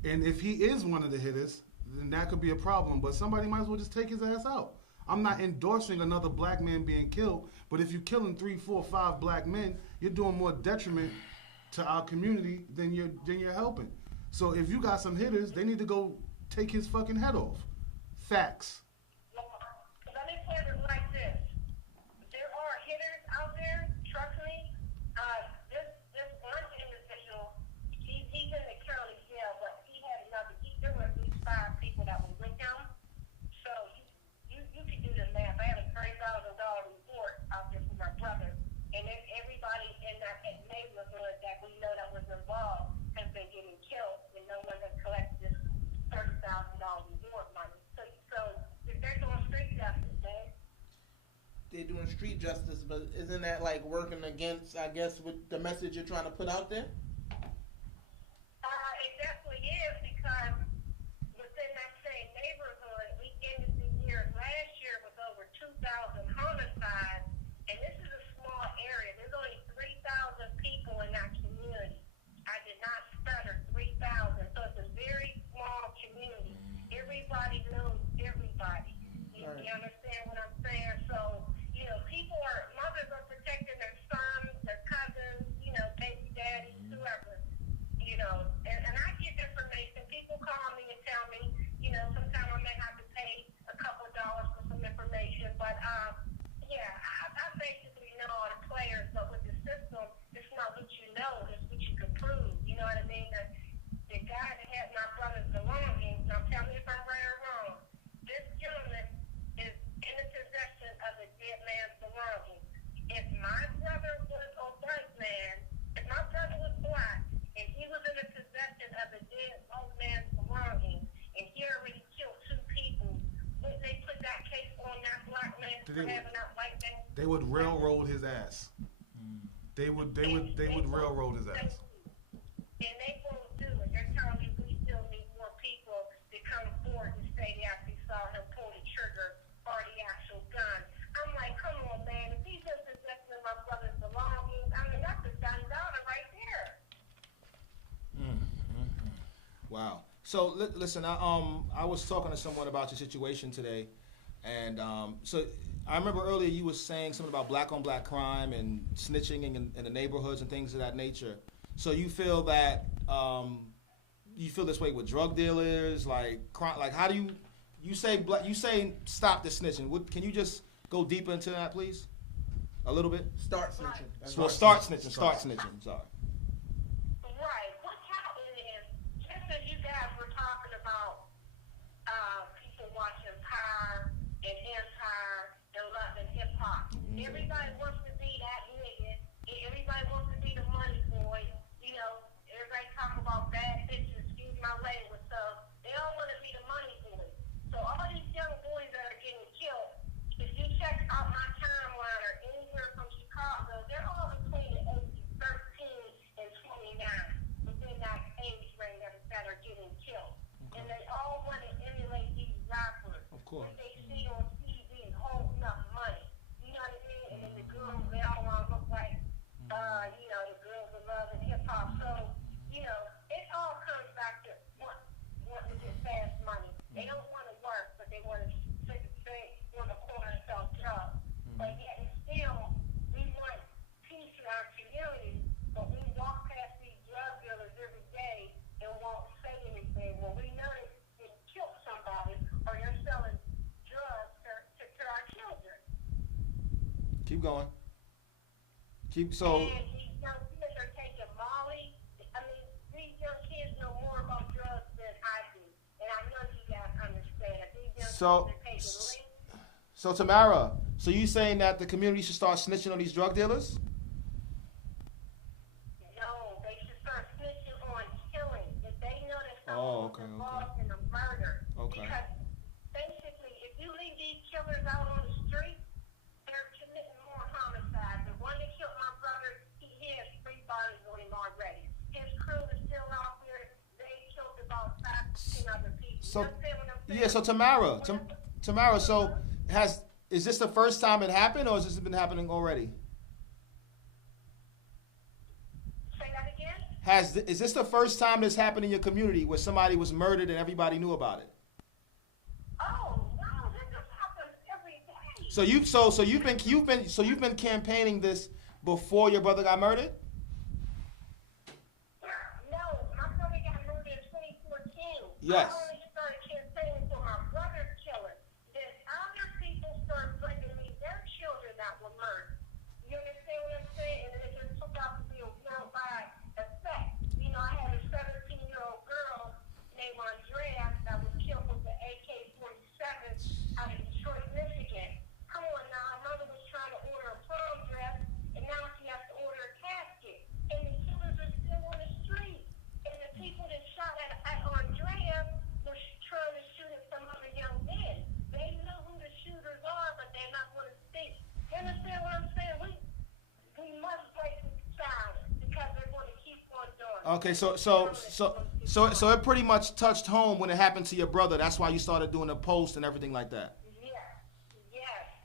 And if he is one of the hitters, then that could be a problem. But somebody might as well just take his ass out. I'm not endorsing another black man being killed, but if you're killing 3, 4, 5 black men, you're doing more detriment to our community than you're helping. So if you got some hitters, they need to go take his fucking head off. Facts. Well, let me put it like this. There are hitters out there, trust me. This one individual, he's in the county jail, but he had there were at least 5 people that were with him. So you could do the math. I had a $30,000 reward out there for my brother. And then everybody in that neighborhood that we know that was involved has been getting killed, and no one has collected this $30,000 reward money. So they're doing street justice, eh? They're doing street justice, but isn't that like working against, I guess, with the message you're trying to put out there? It definitely is, because within that same neighborhood, we ended the year last year with over 2,000 homicides, and this is a small area. There's only 3,000 people in that community. I did not stutter, 3,000. So it's a very small community. Everybody knows everybody. You understand what I'm saying? So, mothers are protecting their sons, their cousins, baby daddies, whoever. And I get information. People call me and tell me, sometimes I may have to pay a couple of dollars for some information. But, I basically know all the players, but with the system, it's not what you know, it's what you can prove. You know what I mean? The guy that had my brother's belongings, now tell me if I'm right or wrong, this gentleman is in the possession of a dead man's belongings. If my brother was a white man, if my brother was black, and he was in the possession of a dead old man's belongings, and he already killed 2 people, wouldn't they put that case on that black man for having that white man? They would railroad his ass. They would railroad his ass. And they won't do it. They're telling me we still need more people to come forward and say they actually saw him pull the trigger or the actual gun. I'm like, come on, man. If he's in possession of my brother's belongings, I mean, that's a done dollar right there. Wow. So listen, I was talking to someone about your situation today, and so I remember earlier you were saying something about black on black crime and snitching in the neighborhoods and things of that nature. So you feel that you feel this way with drug dealers, like crime, like how do you say stop the snitching? Can you just go deeper into that, please? A little bit. Start snitching. Start snitching. Sorry. Right. What's happening is, just as you guys were talking about people watching Power and Empire and Love and Hip Hop, everybody wants to be that nigga. Everybody wants to be the money boy. Everybody talk about bad bitches, excuse my language. So they all want to be the money boy. So all these young boys that are getting killed, if you check out my timeline or anywhere from Chicago, they're all between the ages of 13 and 29, within that age range that are getting killed. Okay. And they all want to emulate these rappers. Of course. That they see on TV holding up money. You know what I mean? And then the girls, they all want to look like, the girls of Love and Hip Hop. So, it all comes back to wanting to get fast money. They don't want to work, but they want to want to corner sell drugs. But yet and still, we want peace in our community, but we walk past these drug dealers every day and won't say anything. Well, we know they killed somebody or they're selling drugs to our children. Keep going. And these young kids are taking Molly. I mean, these young kids know more about drugs than So Tamara, so you saying that the community should start snitching on these drug dealers? No, they should start snitching on killing. If they know that someone was involved in a murder. Okay. Because basically, if you leave these killers out on the street, they're committing more homicides. The one that killed my brother, he has 3 bodies on him already. His crew is still out there. They killed about 15 other people. So, you understand what I'm saying? yeah, so Tamara, so is this the first time it happened, or has this been happening already? Say that again? Is this the first time this happened in your community where somebody was murdered and everybody knew about it? Oh, no, this just happens every day. So you've been campaigning this before your brother got murdered? No, my brother got murdered in 2014. Yes. I only started campaigning for my brother's killer. Then other people started bringing me their children that were murdered. You understand what I'm saying? And it just took out to be a worldwide effect. You know, I had a 17-year-old girl named Andrea that was killed with the AK-47 out of Detroit, Michigan. Come on now, her mother was trying to order a prom dress, and now she has to order a casket. And the killers are still on the street. And the people that shot at Andrea were trying to shoot at some other young men. They know who the shooters are, but they're not going to speak. You understand what I'm saying? We must break the silence because they're going to keep on doing it. Okay, so it pretty much touched home when it happened to your brother. That's why you started doing the post and everything like that.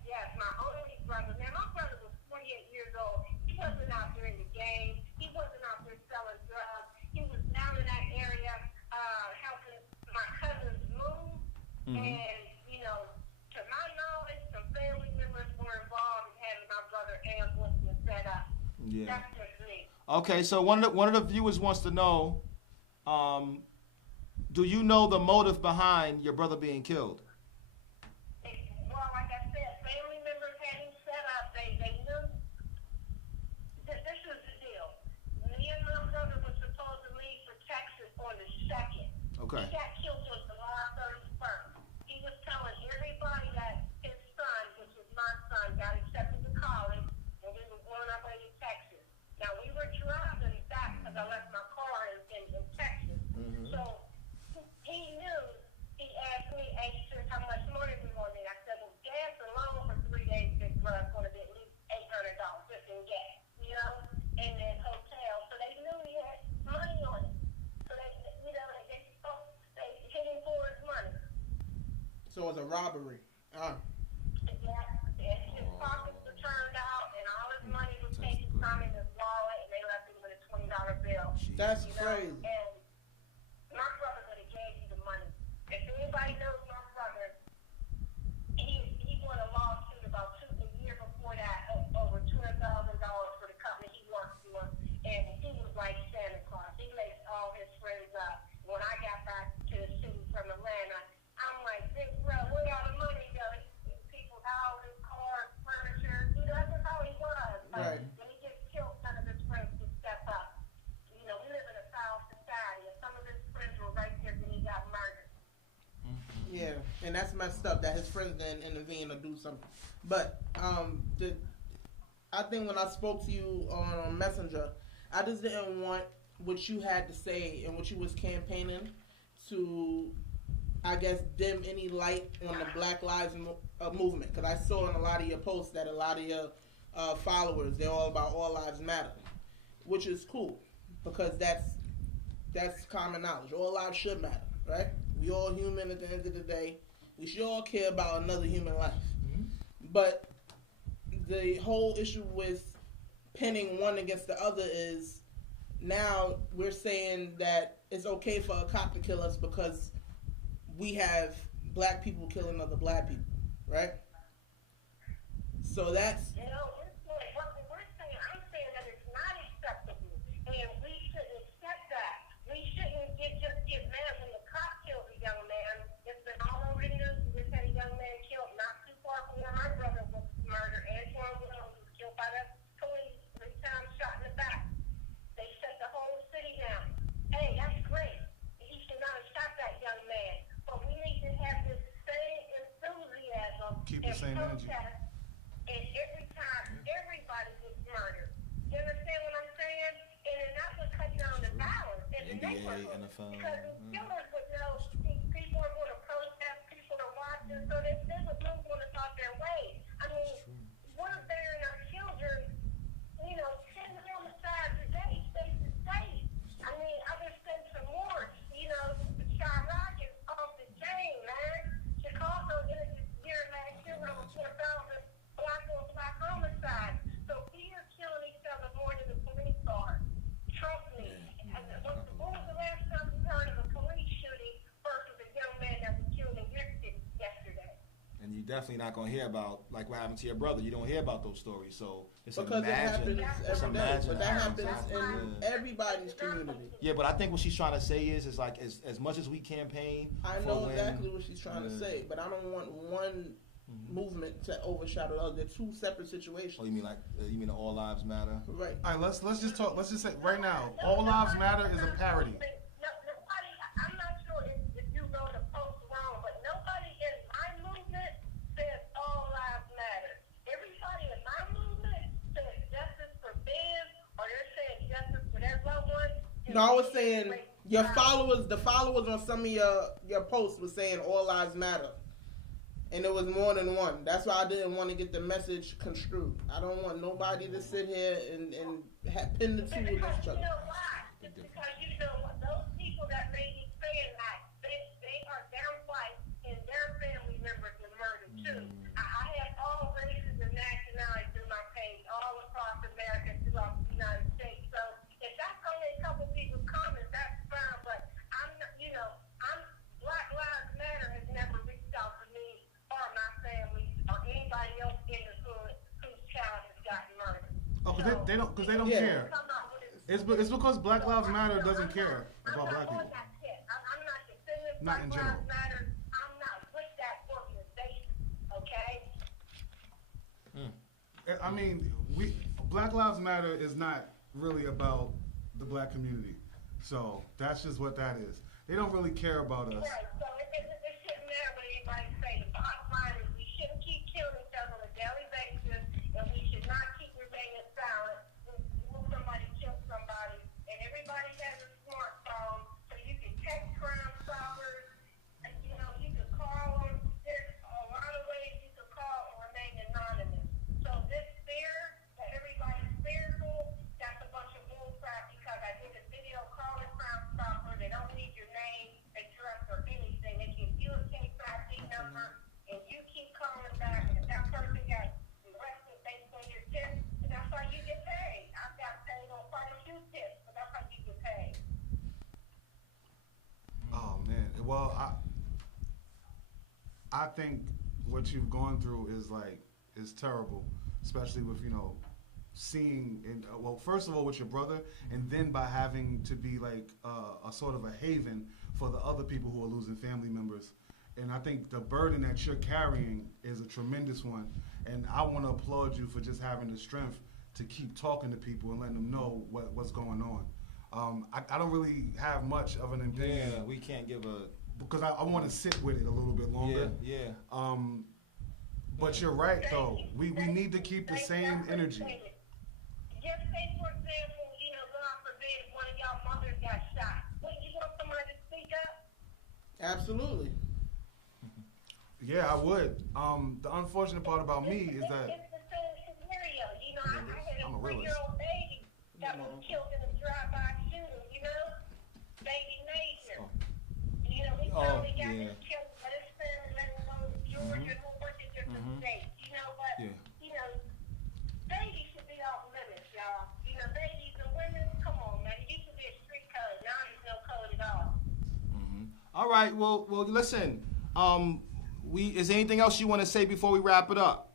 Yes. My only brother. Now, my brother was 48 years old. He wasn't out there in the game. He wasn't out there selling drugs. He was down in that area helping my cousins move. Mm-hmm. And, you know, to my knowledge, some family members were involved in having my brother ambushed and set up. Yeah. That's just me. Okay, so one of the viewers wants to know, do you know the motive behind your brother being killed? Well, like I said, family members had him set up. They knew that this was the deal. Me and my brother were supposed to leave for Texas on the 2nd. Okay. He got killed on July 31st. He was telling everybody that his son, which was my son, got accepted to college, and we were going our way to Texas. Now, we were driving back because I left my car in Texas. Mm-hmm. So he knew. He asked me, hey, how much money we want to need? I said, well, gas alone for 3 days is going to be at least $800 just in gas, you know, and then hotel. So they knew he had money on it. So they hit him for his money. So it was a robbery. Yeah, and his pockets were turned out, and all his money was taken from him, his wallet, and they left him with a $20 bill. That's you know? crazy. And my brother could have gave you the money. If anybody knows my brother, he won a lawsuit about a year before that over $200,000 for the company he worked for, and he was like Santa Claus. He laced all his friends up. When I got back to the city from Atlanta, I'm like, big bro, where all the money go? People houses, cars, furniture. You know, that's just how he was. Right. When he gets killed, none of his friends would step up. You know, we live in a foul society, and some of his friends were right there when he got murdered. Yeah, and that's messed up that his friends didn't intervene or do something. But I think when I spoke to you on Messenger, I just didn't want what you had to say and what you was campaigning to, I guess, dim any light on the Black Lives movement. Because I saw in a lot of your posts that a lot of your followers, they're all about all lives matter, which is cool because that's common knowledge. All lives should matter, right? We all human at the end of the day. We should all care about another human life. Mm-hmm. But the whole issue with pinning one against the other is now we're saying that it's okay for a cop to kill us because we have black people killing other black people, right? So that's... You know, I'm saying that it's not acceptable, and we shouldn't accept that. We shouldn't just get mad when the cop kills a young man. It's been all over the news. We just had a young man killed not too far from where my brother was murdered. Antoine Williams was killed by the police. 3 times shot in the back. They shut the whole city down. Hey, that's great. He should not have shot that young man. But we need to have this same keep the same energy. And every time, everybody gets murdered. You understand what I'm saying? And then that's what cuts down the violence in the neighborhood. NFL. Because the killers would know these people are going to protest, people are watching, so they would move on about their way. I mean, we're burying our children, 10 homicides a day, state to state. I mean, other states are more, Chirac is off the chain, man. Chicago did it this year, last year, over 4,000 black homicides. So we are killing each other more than the police are. Trust me. When was the last time you heard of a police shooting versus a young man that was killed in your city yesterday? And you're definitely not going to hear about, like, what happened to your brother. You don't hear about those stories. So it's because it happens every day. But that happens in everybody's community. Yeah, but I think what she's trying to say is like, as much as we campaign. I know exactly what she's trying to say, but I don't want one movement to overshadow the other. They're two separate situations. Oh, you mean All Lives Matter? Right. All right, let's just talk. Let's just say right now, All Lives Matter is a parody. Nobody, I'm not sure if you wrote a post wrong, but nobody in my movement says All Lives Matter. Everybody in my movement says justice for Biz, or they're saying justice for their loved ones. No, I was saying the followers on some of your posts was saying All Lives Matter. And it was more than one. That's why I didn't want to get the message construed. I don't want nobody to sit here and pin the two against each other. You know why? It's because those people that may be saying that, they are their white and their family members were murdered too. I have all races and nationalities through my page, all across America, throughout the United States. So if that's only a couple people's comments, that's fine. But Black Lives Matter has never reached out to me or my family or anybody else in the hood whose child has gotten murdered. Oh, because they don't care. It's because Black Lives Matter doesn't care about black people. I'm not defending Not in general. Black Lives Matter. I'm not with that organization. Okay. I mean, Black Lives Matter is not really about the black community. So that's just what that is. They don't really care about us. Right. So it shouldn't matter what anybody say. The bottom line is we shouldn't keep killing each other on a daily basis, and we should not keep remaining silent when somebody kills somebody. And everybody has a smartphone, so you can text Crime Stoppers. You can call them. There's a lot of ways you can call and remain anonymous. So this fear that everybody's fearful, that's a bunch of bullcrap because I did a video calling Crime Stoppers. They don't need your name, address, or anything. They give you a case ID number, and you keep calling back. And if that person got arrested based on your tips, and that's how you get paid. I've got paid on quite a few tips, but that's how you get paid. Oh man. Well, I think what you've gone through is terrible, especially with seeing first of all with your brother, and then by having to be like a sort of a haven for the other people who are losing family members. And I think the burden that you're carrying is a tremendous one, and I want to applaud you for just having the strength to keep talking to people and letting them know what's going on. I don't really have much of an opinion. Yeah, we can't give a... Because I want to sit with it a little bit longer. Yeah. But you're right, though. We need to keep the same energy. Just say, for example, God forbid, one of y'all mothers got shot. Wouldn't you want somebody to speak up? Absolutely. Yeah, I would. The unfortunate part about me is that... It's the same scenario. I had a 3-year-old baby that was killed in a drive-by shooting, Baby Major. We finally got him killed, but his family let him go to Georgia and a whole bunch of different states. Babies should be off limits, y'all. Babies and women, come on, man. It used to be a street code. Now there's no code at all. All right. Well, listen. Is there anything else you want to say before we wrap it up?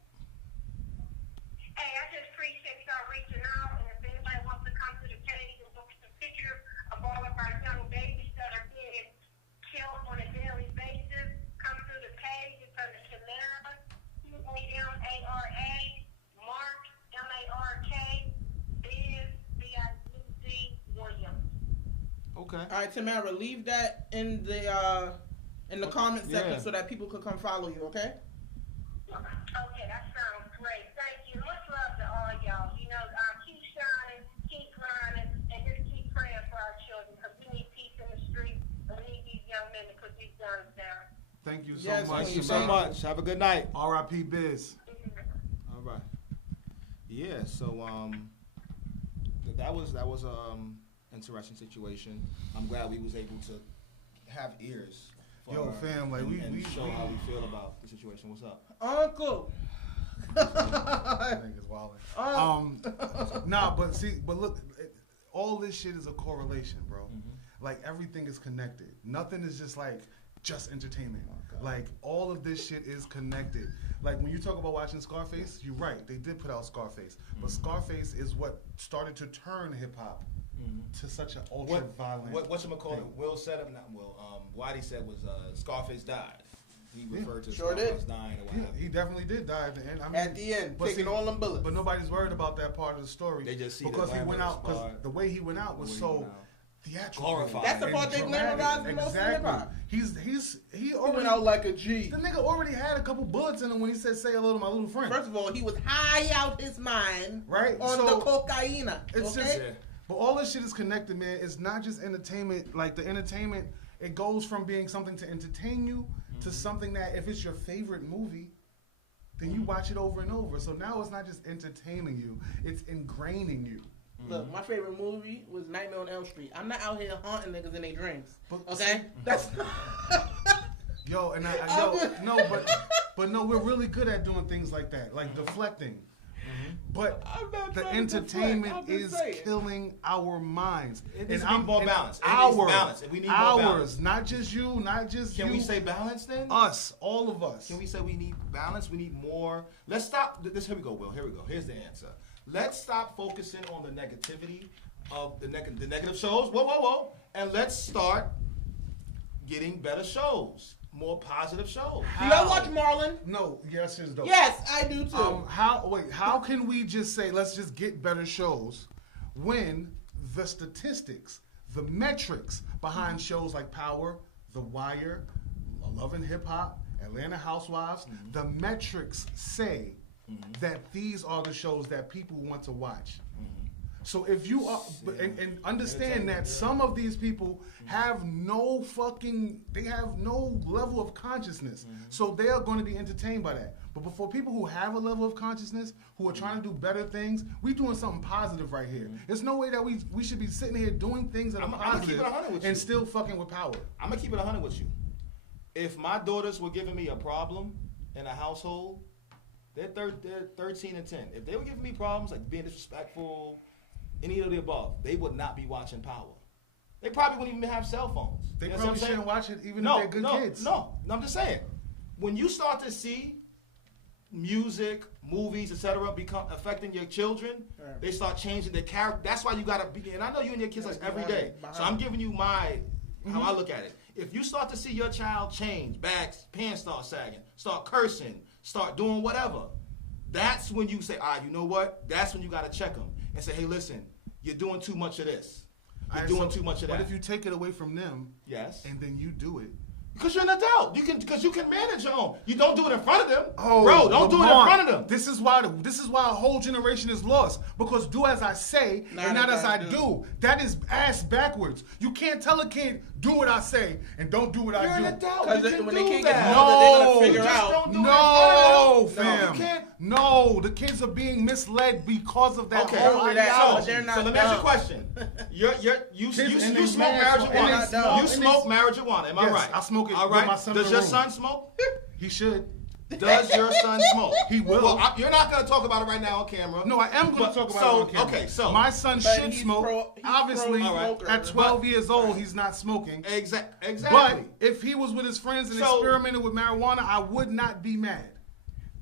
Hey, I just appreciate y'all reaching out, and if anybody wants to come to the page and look at some pictures of all of our young babies that are being killed on a daily basis, come through the page. It's under Tamara, Tamara, Mark, Mark, Biz, B-I-Z, Williams. Okay. All right, Tamara, leave that in the comment section so that people could come follow you, okay? Okay, that sounds great. Thank you. Much love to all y'all. You know, keep shining, keep grinding, and just keep praying for our children because we need peace in the streets and we need these young men to put these guns down. Thank you so Yes, much. Thank you so much. Have a good night. R.I.P. Biz. All right. Yeah. So that was interesting situation. I'm glad we was able to have ears. Yo, fam, like we show how we feel about the situation. What's up, Uncle? That nigga's wildin'. Nah, but look, all this shit is a correlation, bro. Mm-hmm. Like everything is connected. Nothing is just entertainment. Like all of this shit is connected. Like when you talk about watching Scarface, you're right. They did put out Scarface, but Scarface is what started to turn hip hop to such an ultra violent. Whatchamacallit? Will said it. Not Will. Whitey said was Scarface died. He referred to Sure Scarface dying or whatever. He definitely did die at the end. I mean, At the end, taking all them bullets. But nobody's worried about that part of the story. They just see because the he went out. Because part. the way he went out was so theatrical. Glorified. That's the part they glamorized the most in hip hop. He He went out like a G. The nigga already had a couple bullets in him when he said, "Say hello to my little friend." First of all, he was high out his mind, right? on so, the cocaine. It's just, but all this shit is connected, man. It's not just entertainment. Like the entertainment, it goes from being something to entertain you to something that if it's your favorite movie, then you watch it over and over. So now it's not just entertaining you; it's ingraining you. Look, my favorite movie was Nightmare on Elm Street. I'm not out here haunting niggas in their dreams. Okay? That's Yo, and but no, we're really good at doing things like that, like deflecting. But the entertainment is killing our minds. It needs to be more balanced. Ours, we need more balance. Not just you, not just Can we say balance then? Us, all of us. Can we say we need balance? We need more. Let's stop. Here we go, Will. Here we go. Here's the answer. Let's stop focusing on the negativity of the negative shows. Whoa. And let's start getting better shows. More positive shows. Do y'all watch Marlon? No, yes, it's dope. Yes, I do too. How can we just say let's just get better shows when the statistics, the metrics behind shows like Power, The Wire, Love and Hip Hop, Atlanta Housewives, the metrics say that these are the shows that people want to watch. So if you are, and understand that some of these people have no level of consciousness. So they are going to be entertained by that. But before people who have a level of consciousness, who are trying to do better things, we doing something positive right here. There's no way that we should be sitting here doing things that are positive and still fucking with Power. I'm going to keep it 100 with you. If my daughters were giving me a problem in a household, they're 13 and 10. If they were giving me problems like being disrespectful, any of the above, they would not be watching Power. They probably wouldn't even have cell phones. They probably shouldn't watch it even if they're good kids. No, I'm just saying. When you start to see music, movies, etc., become affecting your children, they start changing their character. That's why you gotta be. And I know you and your kids like every day. So I'm giving you how I look at it. If you start to see your child change, pants start sagging, start cursing, start doing whatever, that's when you say, you know what? That's when you gotta check them and say, hey, listen, you're doing too much of this. You're doing too much of that. But if you take it away from them, yes, and then you do it. Because you're an adult. Because you can manage your own. You don't do it in front of them. Oh, bro, don't do it in front of them. This is why a whole generation is lost. Because do as I say and not as I do. That is ass backwards. You can't tell a kid, do what I say and don't do what I do. You're an adult. Because when they can't get older, they're going to figure out. No, fam. No, the kids are being misled because of that whole ideology. So let me ask you a question. You smoke marijuana. You smoke marijuana. Am I right? I smoke it. All right. My son Does your son smoke? He should. Does your son smoke? He will. Well, you're not going to talk about it right now on camera. No, I am going to talk about it on camera. Okay, so my son should smoke. Obviously, at 12 years old, he's not smoking. Exactly. But if he was with his friends and experimented with marijuana, I would not be mad.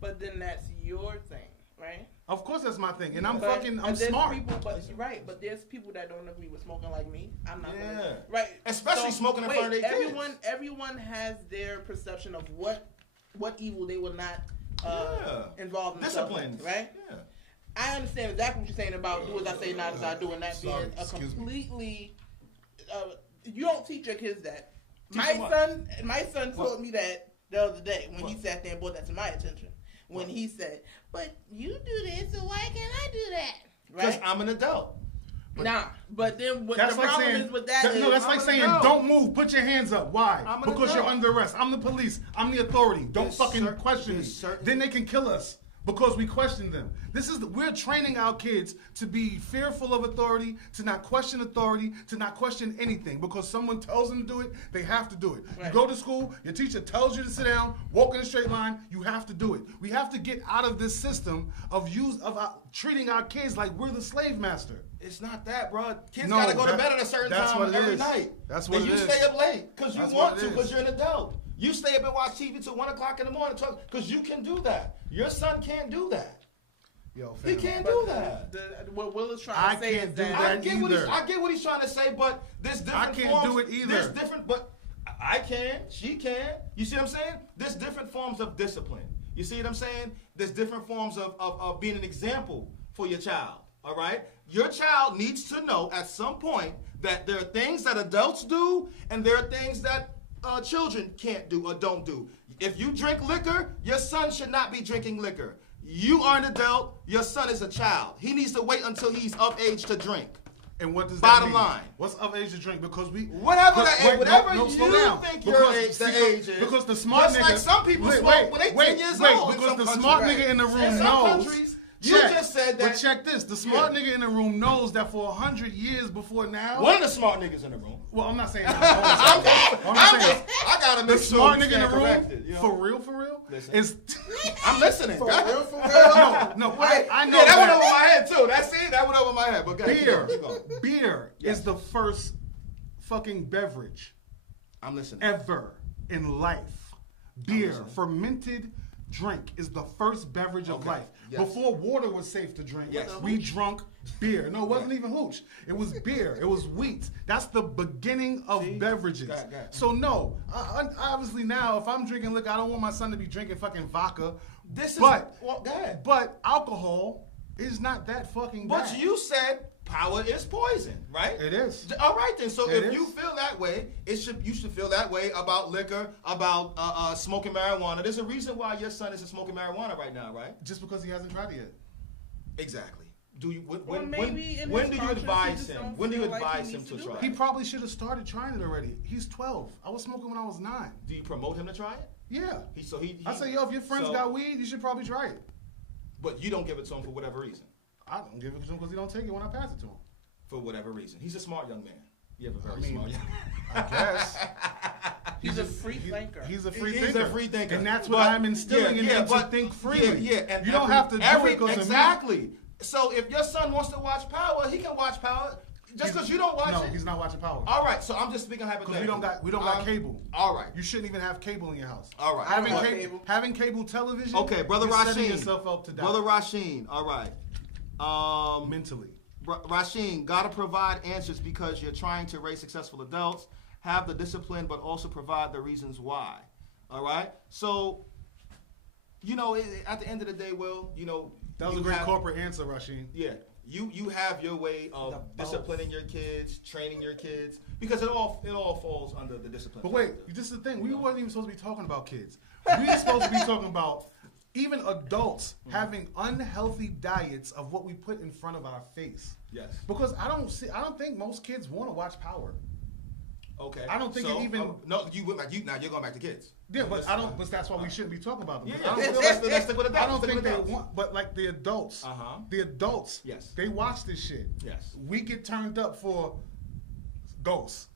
But then that's your thing, right? Of course, that's my thing, and I'm smart. But there's people that don't agree with smoking like me. I'm not. Yeah. Right. Especially smoking in front of their kids. Everyone has their perception of what evil they will not involve themselves in, right? Yeah. I understand exactly what you're saying about do as I say, not as I do, and that being a completely. You don't teach your kids that. My son told me that the other day when he sat there and brought that to my attention. when he said, "But you do this, so why can't I do that?" Because Right? I'm an adult. But then what That's the like problem saying, is with that is... No, that's like saying, don't move, put your hands up. Why? Because you're under arrest. I'm the police. I'm the authority. Don't fucking question me. Then they can kill us because we question them. We're training our kids to be fearful of authority, to not question authority, to not question anything. Because someone tells them to do it, they have to do it. Right. You go to school, your teacher tells you to sit down, walk in a straight line, you have to do it. We have to get out of this system of treating our kids like we're the slave master. It's not that, bro. Kids gotta go to bed at a certain time every night. That's what it is. And you stay up late because you want to, because you're an adult. You stay up and watch TV till 1 o'clock in the morning because you can do that. Your son can't do that. Yo, he can't do that. What Will is trying to say is that I get what he's trying to say, but there's different forms. I can't do it either. There's different, but I can. She can. You see what I'm saying? There's different forms of discipline. You see what I'm saying? There's different forms of being an example for your child. All right? Your child needs to know at some point that there are things that adults do and there are things that children can't do or don't do. If you drink liquor, your son should not be drinking liquor. You are an adult. Your son is a child. He needs to wait until he's of age to drink. And what does Bottom that mean? line. What's of age to drink? Because we... Whatever you slow down. think your age is. Because the smart nigga... Just like some people smoke when they 10 years old. Because the smart nigga in the room knows... You just said that. But check this. The smart nigga in the room knows that for 100 years before now... One of the smart niggas in the room. Well, I'm not saying that. I gotta make the sure smart nigga in the room, corrected, you know? for real, Listen. is... I'm listening. For real? No, I know that went over my head, too. That's it. That went over my head. But Beer is the first fucking beverage I'm listening. ever in life. Beer, fermented drink, is the first beverage of life. Yes. Before water was safe to drink, Yes. we drunk beer. No, it wasn't even hooch. It was beer. It was wheat. That's the beginning of beverages. Got it. So no, obviously now, if I'm drinking liquor, I don't want my son to be drinking fucking vodka. But alcohol is not that fucking bad. But you said power is poison, right? It is. All right then. So if you feel that way, you should feel that way about liquor, about smoking marijuana. There's a reason why your son isn't smoking marijuana right now, right? Just because he hasn't tried it yet. Exactly. Do you? When do you advise him? When do you advise him to try it? He probably should have started trying it already. He's 12. I was smoking when I was 9. Do you promote him to try it? Yeah. I say, yo, if your friends got weed, you should probably try it. But you don't give it to him for whatever reason. I don't give it to him because he don't take it when I pass it to him. For whatever reason. He's a smart young man. You have a very smart young man. I guess. He's a free thinker. He's a free thinker. And that's what I'm instilling in him, to think freely. Yeah. And you don't have to do it because exactly. So if your son wants to watch Power, he can watch Power. Just because you don't watch it. No, he's not watching Power. All right, so I'm just speaking hypothetically. Because we don't got cable. All right. You shouldn't even have cable in your house. All right. Having cable television. Okay, brother you're Rasheen. Setting yourself up to die. Brother Rasheen. All right. Mentally. Rasheen, gotta provide answers because you're trying to raise successful adults. Have the discipline, but also provide the reasons why. All right. So, at the end of the day, Will, that was a great corporate answer, Rasheen. Yeah. You have your way of disciplining your kids, training your kids, because it all falls under the discipline. But wait, this is the thing. We weren't even supposed to be talking about kids. We were supposed to be talking about even adults having unhealthy diets of what we put in front of our face. Yes. Because I don't think most kids want to watch Power. Okay. I don't think it even. No, now you're going back to kids. Yeah, but I don't. But that's why we shouldn't be talking about them. Yeah. Let's stick with adults. I don't think they want. But like the adults. The adults. Yes. They watch this shit. Yes. We get turned up for Ghost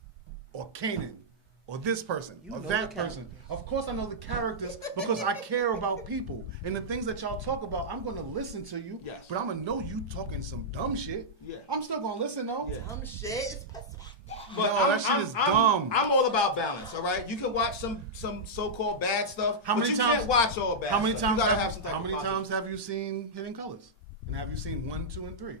or Kanan or this person or that person. Of course I know the characters because I care about people. And the things that y'all talk about, I'm going to listen to you. Yes. But I'm going to know you talking some dumb shit. Yeah. I'm still going to listen though. Yeah. Dumb shit is perspective. But that shit is dumb. I'm all about balance, all right? You can watch some so-called bad stuff, but you can't watch all bad stuff. How many times have you seen Hidden Colors? And have you seen 1, 2, and 3?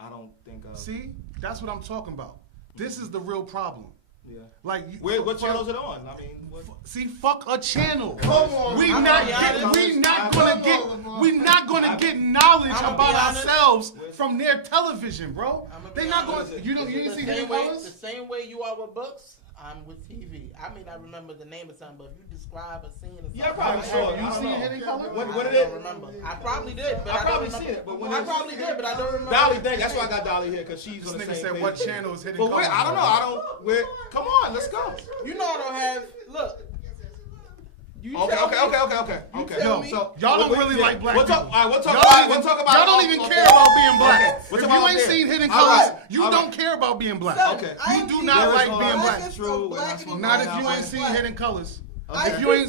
I don't think See? That's what I'm talking about. This is the real problem. Yeah. Like what channel is it on? I mean, see, fuck a channel. Come on. We're not gonna get knowledge about ourselves from their television, bro. They're not going. You didn't see Hidden Colors? The same way you are with books, I'm with TV. I may not remember the name of something, but if you describe a scene or something, yeah, I probably saw it. You seen Hidden Colors? What I did it? don't remember. I probably did, but I probably don't seen remember. it. But when I probably did, but I don't remember. Dolly, that's why I got Dolly here because she's This on the nigga same said, page. what channel is Hidden But Colors? I don't know. Come on, let's go. You know I don't have. Look. You Okay. Yo, me. so y'all don't really like black We'll talk. people. All right, we'll talk Y'all about. y'all don't even care about being black. We'll If talk you about ain't that. seen Hidden All Colors, right. you All don't right. care about being black. Son, Okay. I You ain't do seen not that. like all being right. black. That's true. We're not supposed Not to if you black. ain't seen Hidden Colors. I If you ain't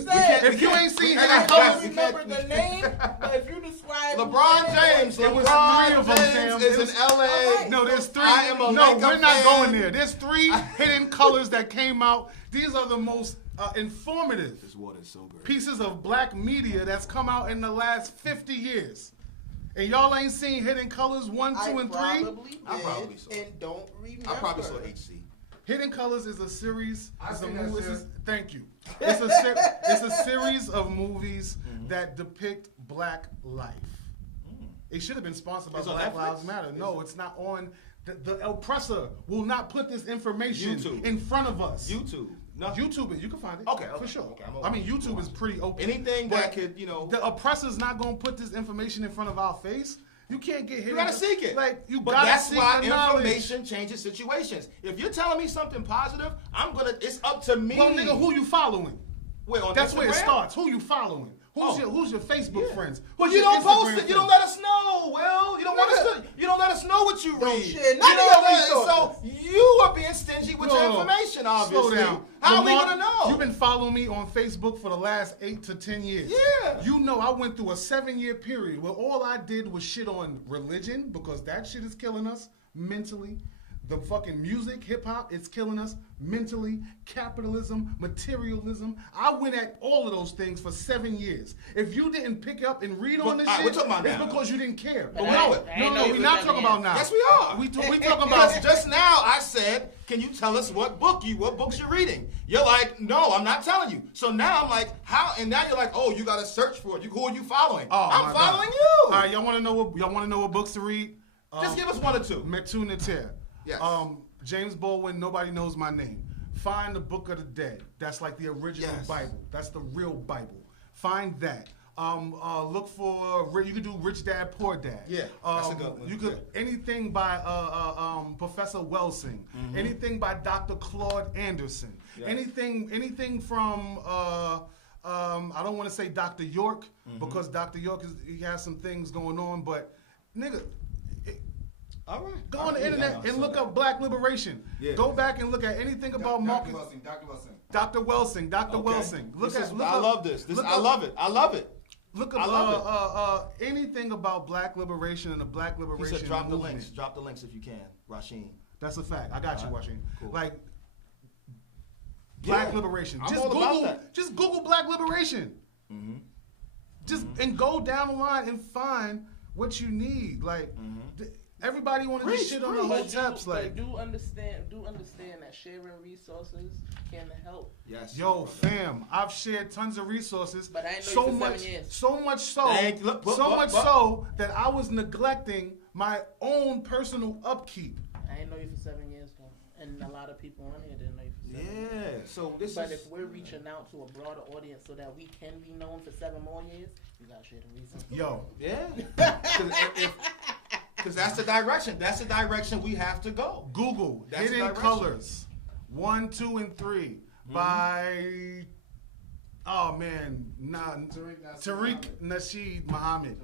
seen Hidden I Colors, don't remember the name, but if you describe LeBron James. It was LeBron 3 of them, James Sam. is It was- in LA. no, there's 3. I am a No, Laker we're not fan. going there. There's 3 Hidden Colors that came out. These are the most informative This water is so good. pieces of black media that's come out in the last 50 years. And y'all ain't seen Hidden Colors 1, 2, and 3? I I probably saw it. and don't remember. I probably saw HC. Hidden Colors is a series. It's a seen that movie. shit. Thank you. It's a series of movies that depict black life. It should have been sponsored by It's on Black Netflix? Lives Matter. No, it's not on. The oppressor will not put this information YouTube. in front of us. YouTube. No. YouTube it. You can find it. Okay, for sure. okay, I mean, YouTube is pretty open. Anything But that could, you know. the oppressor's not gonna put this information in front of our face. You can't get hit. You gotta seek it. Like you but gotta that's seek why the knowledge. information changes situations. If you're telling me something positive, it's up to me. Well, nigga, who you following? Wait, on That's Instagram? where it starts. Who you following? Who's Oh. your Facebook Yeah. friends? Well, Who's you your don't post Instagram it. You don't friends? let us know, Will. You don't want us to. You don't let us know what you read. share You none of don't your let- so resources. you are being stingy with your No, information, obviously. Slow down. How are we Lamar, gonna know? You've been following me on Facebook for the last 8 to 10 years. Yeah. You know I went through a 7-year period where all I did was shit on religion because that shit is killing us mentally. The fucking music, hip hop, it's killing us mentally. Capitalism, materialism. I went at all of those things for 7 years. If you didn't pick up and read on this all right, shit, we're talking about it's now. because you didn't care. But no, I ain't know you we're for not 7 talking about years. now. Yes, we are. We talking Because about just now I said, can you tell us what books you're reading? You're like, no, I'm not telling you. So now I'm like, how? And now you're like, oh, you got to search for it. Who are you following? Oh, I'm my following God. you. All right, y'all want to know what books to read? Just give us 1 or 2. Metu Neter. Yes. James Baldwin, Nobody Knows My Name. Find the Book of the Dead. That's like the original Yes. Bible. That's the real Bible. Find that. Look for, you could do Rich Dad, Poor Dad. Yeah, that's a good one. You could, anything by Professor Welsing. Anything by Dr. Claude Anderson. Yeah. Anything from, I don't want to say Dr. York, because Dr. York, he has some things going on, but nigga, All right. go on the internet and look up Black Liberation. Yeah. Go back and look at anything about Marcus. Dr. Welsing. Dr. Okay. Welsing. I love this. I love it. Look I love up anything about Black Liberation and the Black He Liberation said, drop the movement. links. Drop the links if you can, Rasheen. That's a fact. I got you, Washington. Cool. Like Black Yeah. Liberation. I'm Just all about Google. that. Just Google Black Liberation. And go down the line and find what you need. Like everybody want to just shit on the whole taps. Like do understand that sharing resources can help. Yes. yo, fam, I've shared tons of resources. But I ain't know so you for 7 much, years. so much so, Thank- look, so that I was neglecting my own personal upkeep. I ain't know you for 7 years though, and a lot of people on here didn't know you for 7 years. Yeah. So this But is. if we're reaching out to a broader audience so that we can be known for 7 more years, you gotta share the reason. Yo, Yeah. Because that's the direction. That's the direction we have to go. Google That's the Hidden direction. Colors 1, 2, and 3 by Tariq Nasheed Muhammad.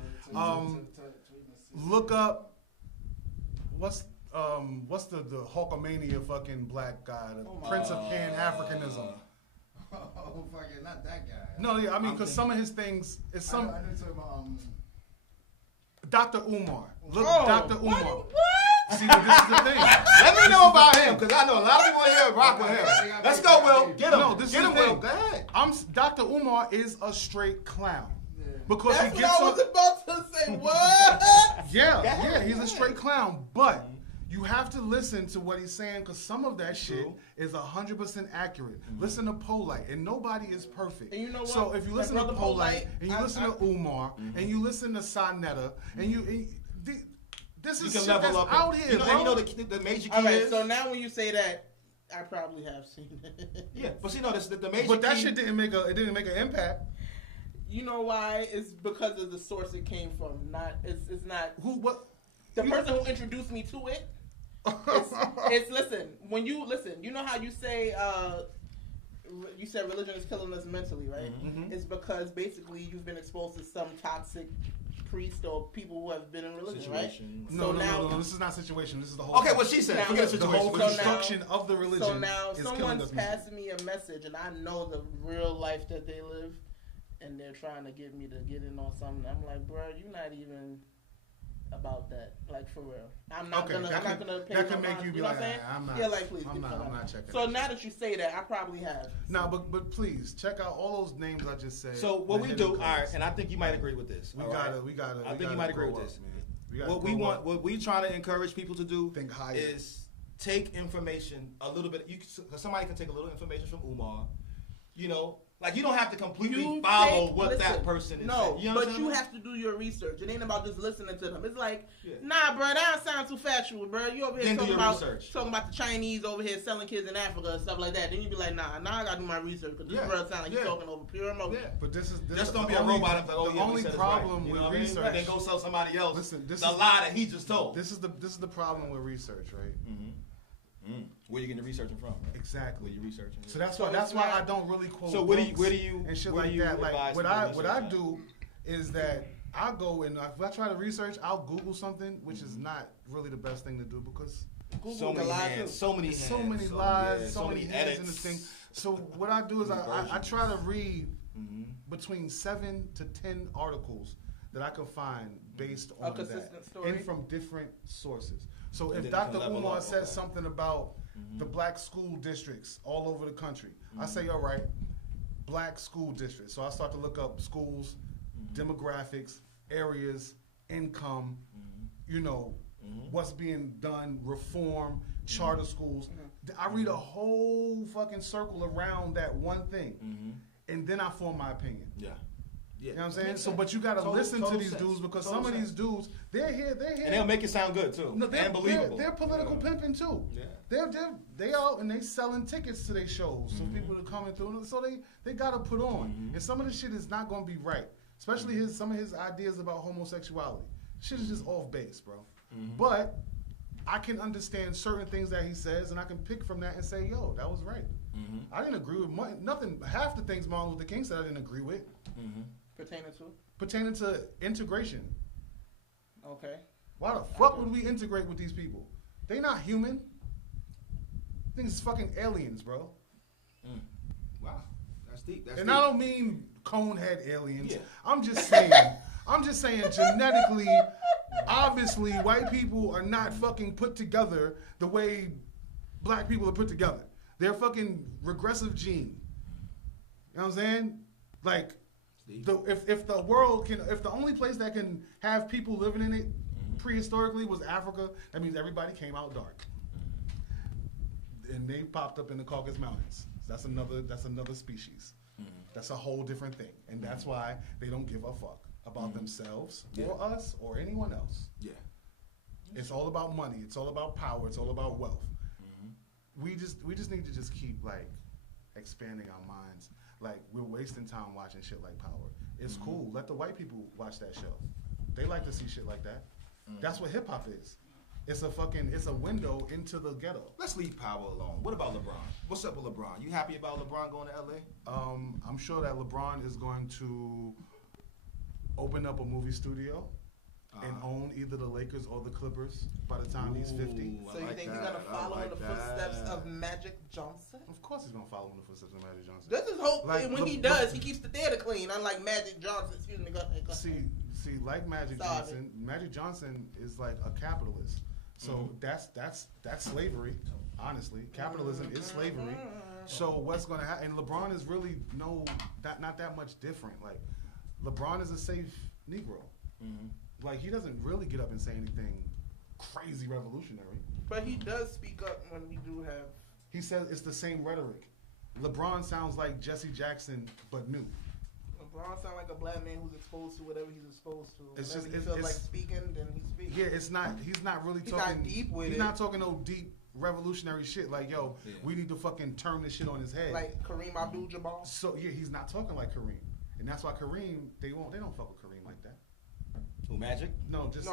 Look up what's the Hulkamania fucking black guy, the Prince of Pan Africanism. Oh, fucking not that guy. No, yeah, I mean, because some of his things, it's some I know talking about Dr. Umar. Look, Oh, Dr. Umar. What? See, but this is the thing. Let me know about him because I know a lot of people here rock with him. Let's go, Will. Get him. No, this Get is him, the Will. thing. Go ahead. Dr. Umar is a straight clown. Because That's he what gets I on. was about to say. What? Yeah, he's a straight clown. But you have to listen to what he's saying because some of that shit is 100% accurate. Listen to Polite, and nobody is perfect. And you know what? So if you My listen to brother Polite, Polite, and you listen to Umar, and you listen to Sanetta, and this You is can shit level that's up. out here, You know, know the major key All right. is. So now when you say that, I probably have seen it. Yeah, but see, no, the major. But that shit didn't make an impact. You know why? It's because of the source it came from. It's not who what the person who introduced me to it. It's listen. When you listen, you know how you say you said religion is killing us mentally, right? Mm-hmm. It's because basically you've been exposed to some toxic priest or people who have been in religion, situation. Right? No. This is not situation. This is the whole. Okay, what she said. Now, forget the situation. The whole construction of the religion. So now someone's passing me a message, and I know the real life that they live, and they're trying to get me to get in on something. I'm like, bro, you're not even about that, like for real. I'm not gonna pay that can make you be like, I'm not. Yeah, like please. I'm not checking. So now that you say that, I probably have. No, but please check out all those names I just said. So what we do, all right, and I think you might agree with this. We gotta. I think you might agree with this. What we try to encourage people to do is take information a little bit. Somebody can take a little information from Umar, you know. Like, you don't have to completely follow that person is saying. You know but you have to do your research. It ain't about just listening to them. It's like, nah, bro, that don't sound too factual, bro. You over here talking about the Chinese over here selling kids in Africa and stuff like that. Then you be like, nah, I got to do my research because this bro sound like he's talking over pure emotion. Yeah. But this just don't be a robot. The only problem with research. And then go sell somebody else the lie that he just told. This is the problem with research, right? Mm-hmm. Where you getting the researching from? Right? Exactly. Where you researching? So that's why I don't really quote. So where do you and shit like that? Like what I do is that I go and if I try to research, I'll Google something, which is not really the best thing to do because Google so many lies, so many hands in the thing. So what I do is I try to read between 7 to 10 articles that I can find based on that story and from different sources. So if Dr. Umar says something about the black school districts all over the country, I say, all right, black school districts. So I start to look up schools, demographics, areas, income, what's being done, reform, charter schools. I read a whole fucking circle around that one thing, and then I form my opinion. Yeah. You know what I'm saying? So, but you got to listen to these dudes because some of these dudes, they're here. And they'll make it sound good, too. No, they're political pimping, too. Yeah. They out and they selling tickets to their shows so people are coming through. So they got to put on. And some of the shit is not going to be right, especially some of his ideas about homosexuality. Shit is just off base, bro. But I can understand certain things that he says and I can pick from that and say, yo, that was right. I didn't agree with nothing. Half the things Martin Luther King said I didn't agree with. Pertaining to integration. Okay. Why the fuck would we integrate with these people? They not human. Things fucking aliens, bro. Wow, that's deep. I don't mean conehead aliens. Yeah. I'm just saying genetically, obviously, white people are not fucking put together the way black people are put together. They're fucking regressive gene. You know what I'm saying? Like. If the only place that can have people living in it prehistorically was Africa, that means everybody came out dark, and they popped up in the Caucasus Mountains. That's another species. That's a whole different thing, and that's why they don't give a fuck about themselves or us or anyone else. Yeah, it's all about money. It's all about power. It's all about wealth. We just need to just keep like expanding our minds. Like, we're wasting time watching shit like Power. It's cool. Let the white people watch that show. They like to see shit like that. That's what hip hop is. It's a window into the ghetto. Let's leave Power alone. What about LeBron? What's up with LeBron? You happy about LeBron going to LA? I'm sure that LeBron is going to open up a movie studio and own either the Lakers or the Clippers by the time he's 50. So you think he's going to follow in the footsteps of Magic Johnson? Of course he's going to follow in the footsteps of Magic Johnson. That's his hope. Like, when he does, he keeps the theater clean, unlike Magic Johnson. Excuse me. Go ahead. See, like Magic Johnson is like a capitalist. So that's slavery, honestly. Capitalism is slavery. So what's going to happen? And LeBron is really not that much different. Like, LeBron is a safe Negro. Like, he doesn't really get up and say anything crazy revolutionary. But he does speak up when we do have... He says it's the same rhetoric. LeBron sounds like Jesse Jackson, but new. LeBron sounds like a black man who's exposed to whatever he's exposed to. He feels like speaking, then he speaks. Yeah, he's not really talking... He's not deep with it. He's not talking no deep revolutionary shit. Like, yo, we need to fucking turn this shit on his head. Like Kareem Abdul-Jabbar. So yeah, he's not talking like Kareem, and that's why Kareem they don't fuck with Kareem like that. Who, Magic? No, just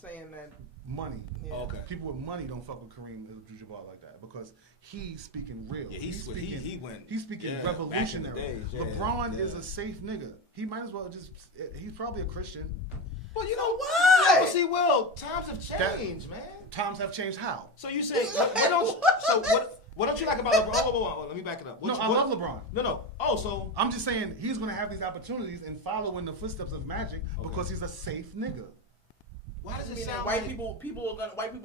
saying that money. Yeah. Oh, okay. People with money don't fuck with Kareem Abdul-Jabbar like that because he's speaking real. Yeah, he's speaking. He went. He's speaking revolutionary. Days, LeBron is a safe nigga. He might as well just. He's probably a Christian. Well, you know what? Yeah, see, Will, times have changed, man. Times have changed how? So you say what don't you like about LeBron? Oh, let me back it up. I love LeBron. No. Oh, so I'm just saying he's gonna have these opportunities and follow in the footsteps of Magic because he's a safe nigga. Why does it sound white like people are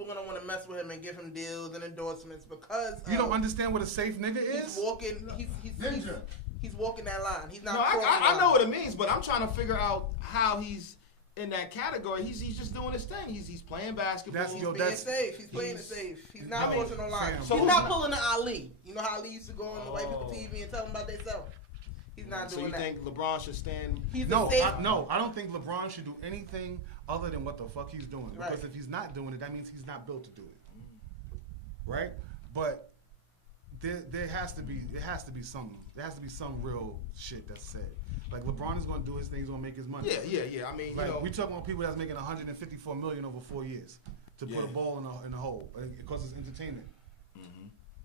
gonna want to mess with him and give him deals and endorsements because you don't understand what a safe nigga is? He's walking that line. He's not. No, I know what it means, but I'm trying to figure out how he's in that category. He's just doing his thing. He's playing basketball. He's being safe. He's playing it safe. He's not pushing no line. So he's not pulling the Ali. You know how Ali used to go on the white people TV and tell them about themselves. He's not doing that. So you think LeBron should stand? I don't think LeBron should do anything other than what the fuck he's doing. Because if he's not doing it, that means he's not built to do it. Right? But there has to be something. There has to be some real shit that's said. Like LeBron is going to do his thing. He's going to make his money. Yeah. I mean, like, we talking about people that's making $154 million over 4 years to put a ball in the hole because it's entertainment.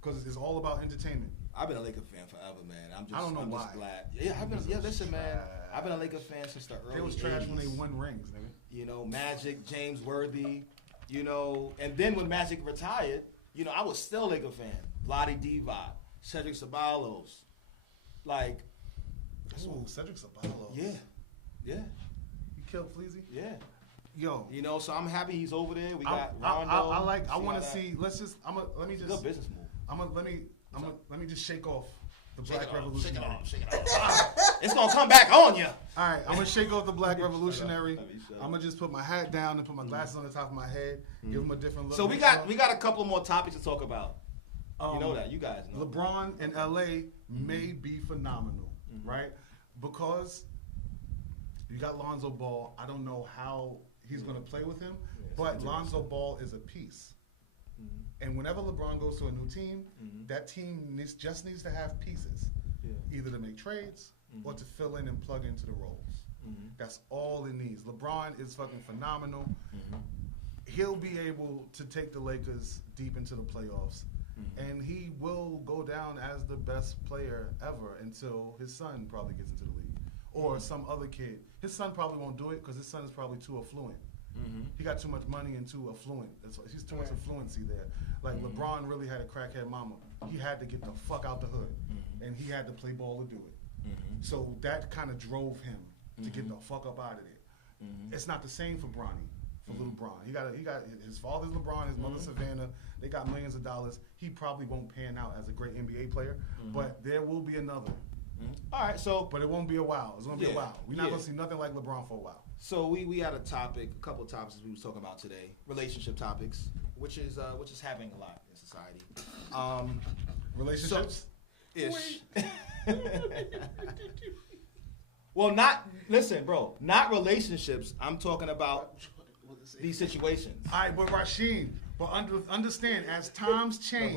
Because it's all about entertainment. I've been a Laker fan forever, man. I don't know why. Just glad. Yeah, listen, man. I've been a Laker fan since the early 80s. They was trash when they won rings, nigga. You know, Magic, James Worthy, you know, and then when Magic retired, you know, I was still a Laker fan. Vlade Divac, Cedric Ceballos, like. Ooh, Cedric Ceballos. Yeah. He killed Fleazy? Yeah. Yo. You know, so I'm happy he's over there. We got Rondo. I want to see. Let me just. Good business move. Let me just shake off the Black Revolutionary. Shake it off. It's gonna come back on you. All right, I'm gonna shake off the Black Revolutionary. I'm gonna just put my hat down and put my glasses on the top of my head. Give him a different look. So we got a couple more topics to talk about. You know that. You guys know. LeBron in LA may be phenomenal, right? Because you got Lonzo Ball. I don't know how he's gonna play with him, but Lonzo Ball is a piece. And whenever LeBron goes to a new team, that team just needs to have pieces, either to make trades or to fill in and plug into the roles. That's all it needs. LeBron is fucking phenomenal. He'll be able to take the Lakers deep into the playoffs, and he will go down as the best player ever until his son probably gets into the league or some other kid. His son probably won't do it because his son is probably too affluent. He got too much money and too affluent. He's too much affluency there. Like LeBron really had a crackhead mama. He had to get the fuck out the hood, and he had to play ball to do it. So that kind of drove him to get the fuck up out of there. It's not the same for Bronny, for little Bron. He got his father's LeBron, his mother's Savannah. They got millions of dollars. He probably won't pan out as a great NBA player, but there will be another. All right, but it won't be a while. It's gonna be a while. We're not gonna see nothing like LeBron for a while. So we had a couple of topics we was talking about today, relationship topics, which is happening a lot in society. Relationships? Ish. Well, not relationships. I'm talking about these situations. All right, but Rasheem, understand, as times change,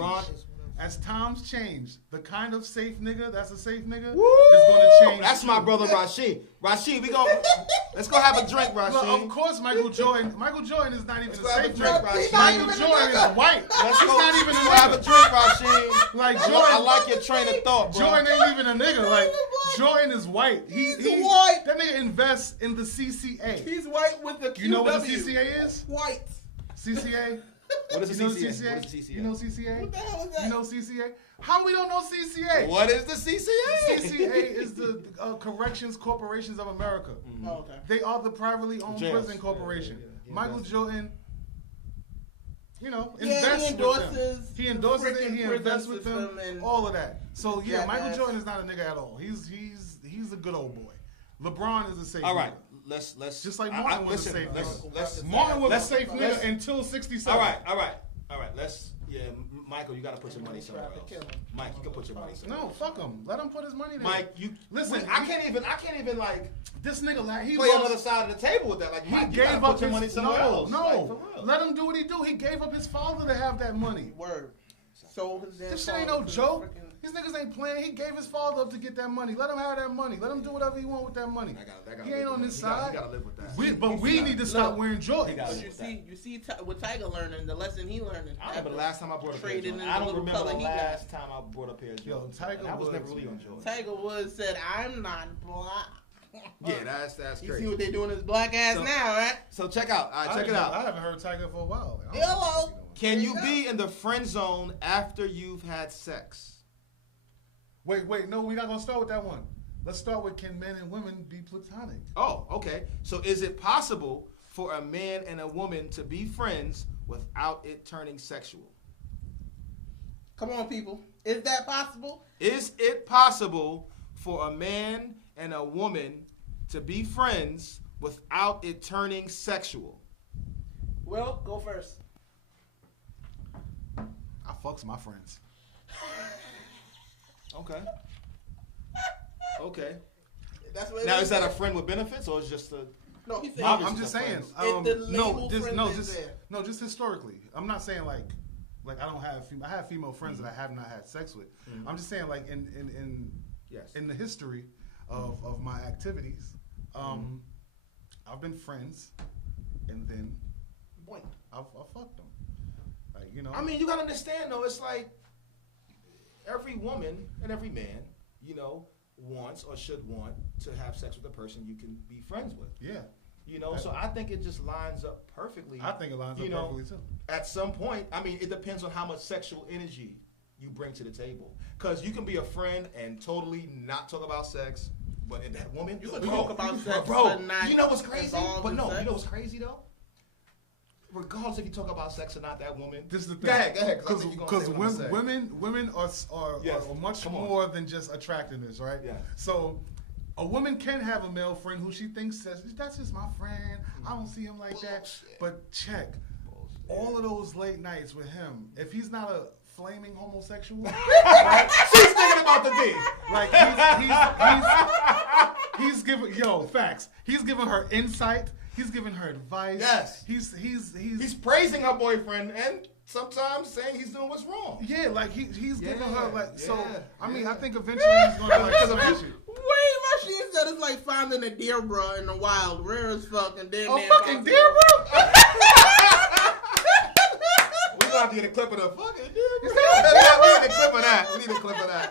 the kind of safe nigga that's a safe nigga is going to change. That's my brother Rasheem. Rasheem, let's go have a drink, Rasheem. Well, of course, Michael Jordan is not even a safe nigga. Michael Jordan is white. Let's go have a drink, Rasheem. Like Jordan, I like your train of thought, bro. Jordan ain't even a nigga. Like Jordan is white. He's white. That nigga invests in the CCA. He's white with the QW. You know what the CCA is? White. CCA. What is the CCA? What is the CCA? You know CCA? What the hell is that? You know CCA? How we don't know CCA? What is the CCA? CCA is the Corrections Corporations of America. Oh, okay. They are the privately owned prison corporation. Michael Jordan, invests with them. He endorses it. He invests with them. All of that. So Michael Jordan is not a nigga at all. He's a good old boy. LeBron is a safe. All right. Nigga. Let's just like Martin was a safe nigga. Martin was a safe nigga until 67. All right. Michael, you got to put your money somewhere else. Mike, you can put your money somewhere. No, fuck him. Let him put his money there. Mike, listen. I can't even like. This nigga, like, he play another side of the table with that. Like, he gave up his money somewhere else. No, let him do what he do. He gave up his father to have that money. Word. So this shit ain't no joke. These niggas ain't playing. He gave his father up to get that money. Let him have that money. Let him do whatever he want with that money. He ain't on this side. He gotta live with that. We need to stop wearing Jordans. But you see what Tiger learning, the lesson he learning. I remember the last time I brought a pair of Jordans. I don't remember the last time I brought a pair of Jordans. Yo, Tiger was never really on Jordans. Tiger Woods said, "I'm not black." Yeah, that's crazy. You see what they doing his black ass now, right? So check out. All right, check it out. I haven't heard Tiger for a while. Hello. Can you be in the friend zone after you've had sex? Wait, no, we're not gonna start with that one. Let's start with, can men and women be platonic? Oh, okay. So is it possible for a man and a woman to be friends without it turning sexual? Come on, people. Is that possible? Is it possible for a man and a woman to be friends without it turning sexual? Well, go first. I fucks my friends. Okay. Okay. That's what now, is that a friend with benefits or is just a... No, he said... I'm just saying. Just historically. I'm not saying like I don't have... I have female friends that I have not had sex with. Mm-hmm. I'm just saying like in the history of my activities, I've been friends and then I've fucked them. Like, you know. I mean, you gotta understand though, it's like every woman and every man, you know, wants or should want to have sex with a person you can be friends with. Yeah. You know, so I think it just lines up perfectly. I think it lines up perfectly too. At some point, I mean, it depends on how much sexual energy you bring to the table. Because you can be a friend and totally not talk about sex, but in that woman, you can talk about sex, bro. You know what's crazy? But no, you know what's crazy though? Regardless if you talk about sex or not, that woman. This is the thing. Go ahead. Because women are much more than just attractiveness, right? Yeah. So a woman can have a male friend who she thinks that's just my friend. I don't see him like that. But check all of those late nights with him. If he's not a flaming homosexual, right? She's thinking about the D. Like he's giving facts. He's giving her insight. He's giving her advice. Yes. He's praising her boyfriend and sometimes saying he's doing what's wrong. Yeah, like he's giving her like so. I mean, I think eventually he's gonna like smash you. Wait, my shit said it's like finding a deer bro in the wild, rare as fuck, and then fucking deer bro. We gonna have to get a clip of the fucking deer bro. We need a clip of that.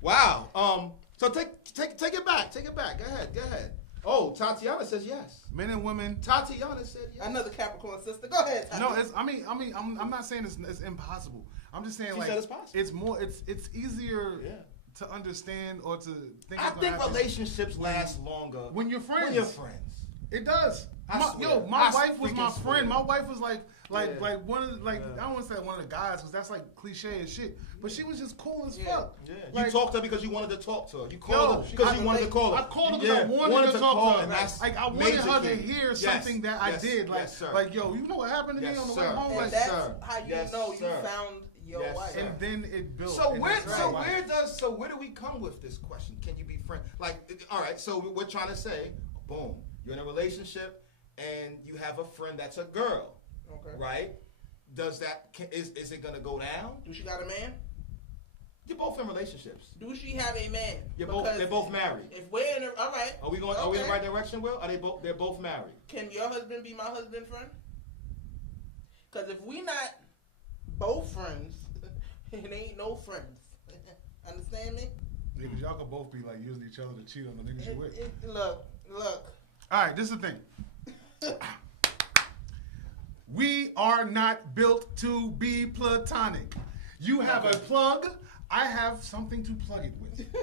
Wow. So take it back. Take it back. Go ahead. Oh, Tatiana says yes. Men and women. Tatiana said yes. Another Capricorn sister. Go ahead, Tatiana. No, I'm not saying it's impossible. I'm just saying she said it's possible. It's more. It's easier to understand or to think. I think relationships last longer when you're friends. It does. My wife was my friend. My wife was like one of I don't want to say one of the guys because that's like cliche as shit. But she was just cool as fuck. Yeah. Like, you talked to her because you wanted to talk to her. You called her because you wanted to call her. I called her because I wanted to talk to her. Like I wanted her to hear something that I did. Like yo, you know what happened to me on the way home? And that's how you know you found your wife. And then it built. So where do we come with this question? Can you be friends? Like, all right. So we're trying to say, boom, you're in a relationship and you have a friend that's a girl. Okay. Right? Is it gonna go down? Do she got a man? You're both in relationships. Do she have a man? They're both married. If we're in all right. Are we in the right direction, Will? They're both married. Can your husband be my husband friend? Because if we not both friends, it ain't no friends. Understand me? Yeah, because y'all could both be like using each other to cheat on the niggas you with. Look. All right, this is the thing. We are not built to be platonic. You have a plug, I have something to plug it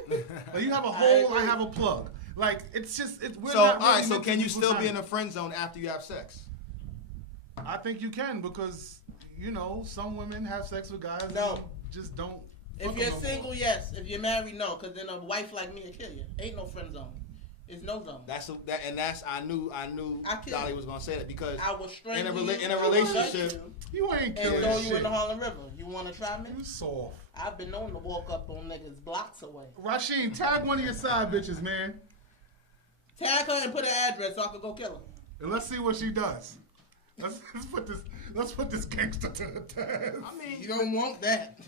with. Like you have a hole, I have a plug. Like it's just we're not really alright, so can you still be in a friend zone after you have sex? I think you can because some women have sex with guys no. and just don't. If you're single, yes. If you're married, no. Because then a wife like me will kill you. Ain't no friend zone. It's no zone. I knew Dolly was gonna say that because I was in a relationship, you ain't killing and throw you in the Harlem River. You want to try me? You soft. I've been known to walk up on niggas blocks away. Rasheen, tag one of your side bitches, man. Tag her and put her address so I can go kill her. And let's see what she does. Let's put this gangster to the test. I mean, you don't want that.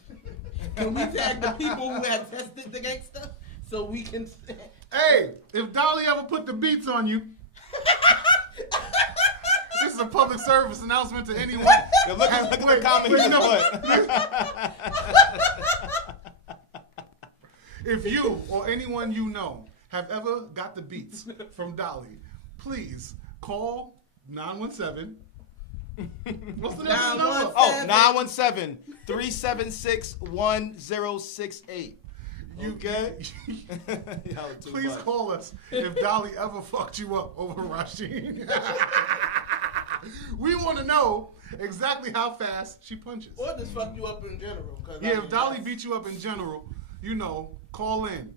Can we tag the people who have tested the gangster so we can? Hey, if Dolly ever put the beats on you, this is a public service announcement to anyone. Look at the comments. If you or anyone you know have ever got the beats from Dolly, please call 917. What's the number? Oh, 917-376-1068. Okay? Please call us if Dolly ever fucked you up over Rasheen. We want to know exactly how fast she punches. Or just fuck you up in general. Yeah, if Dolly beat you up in general, call in.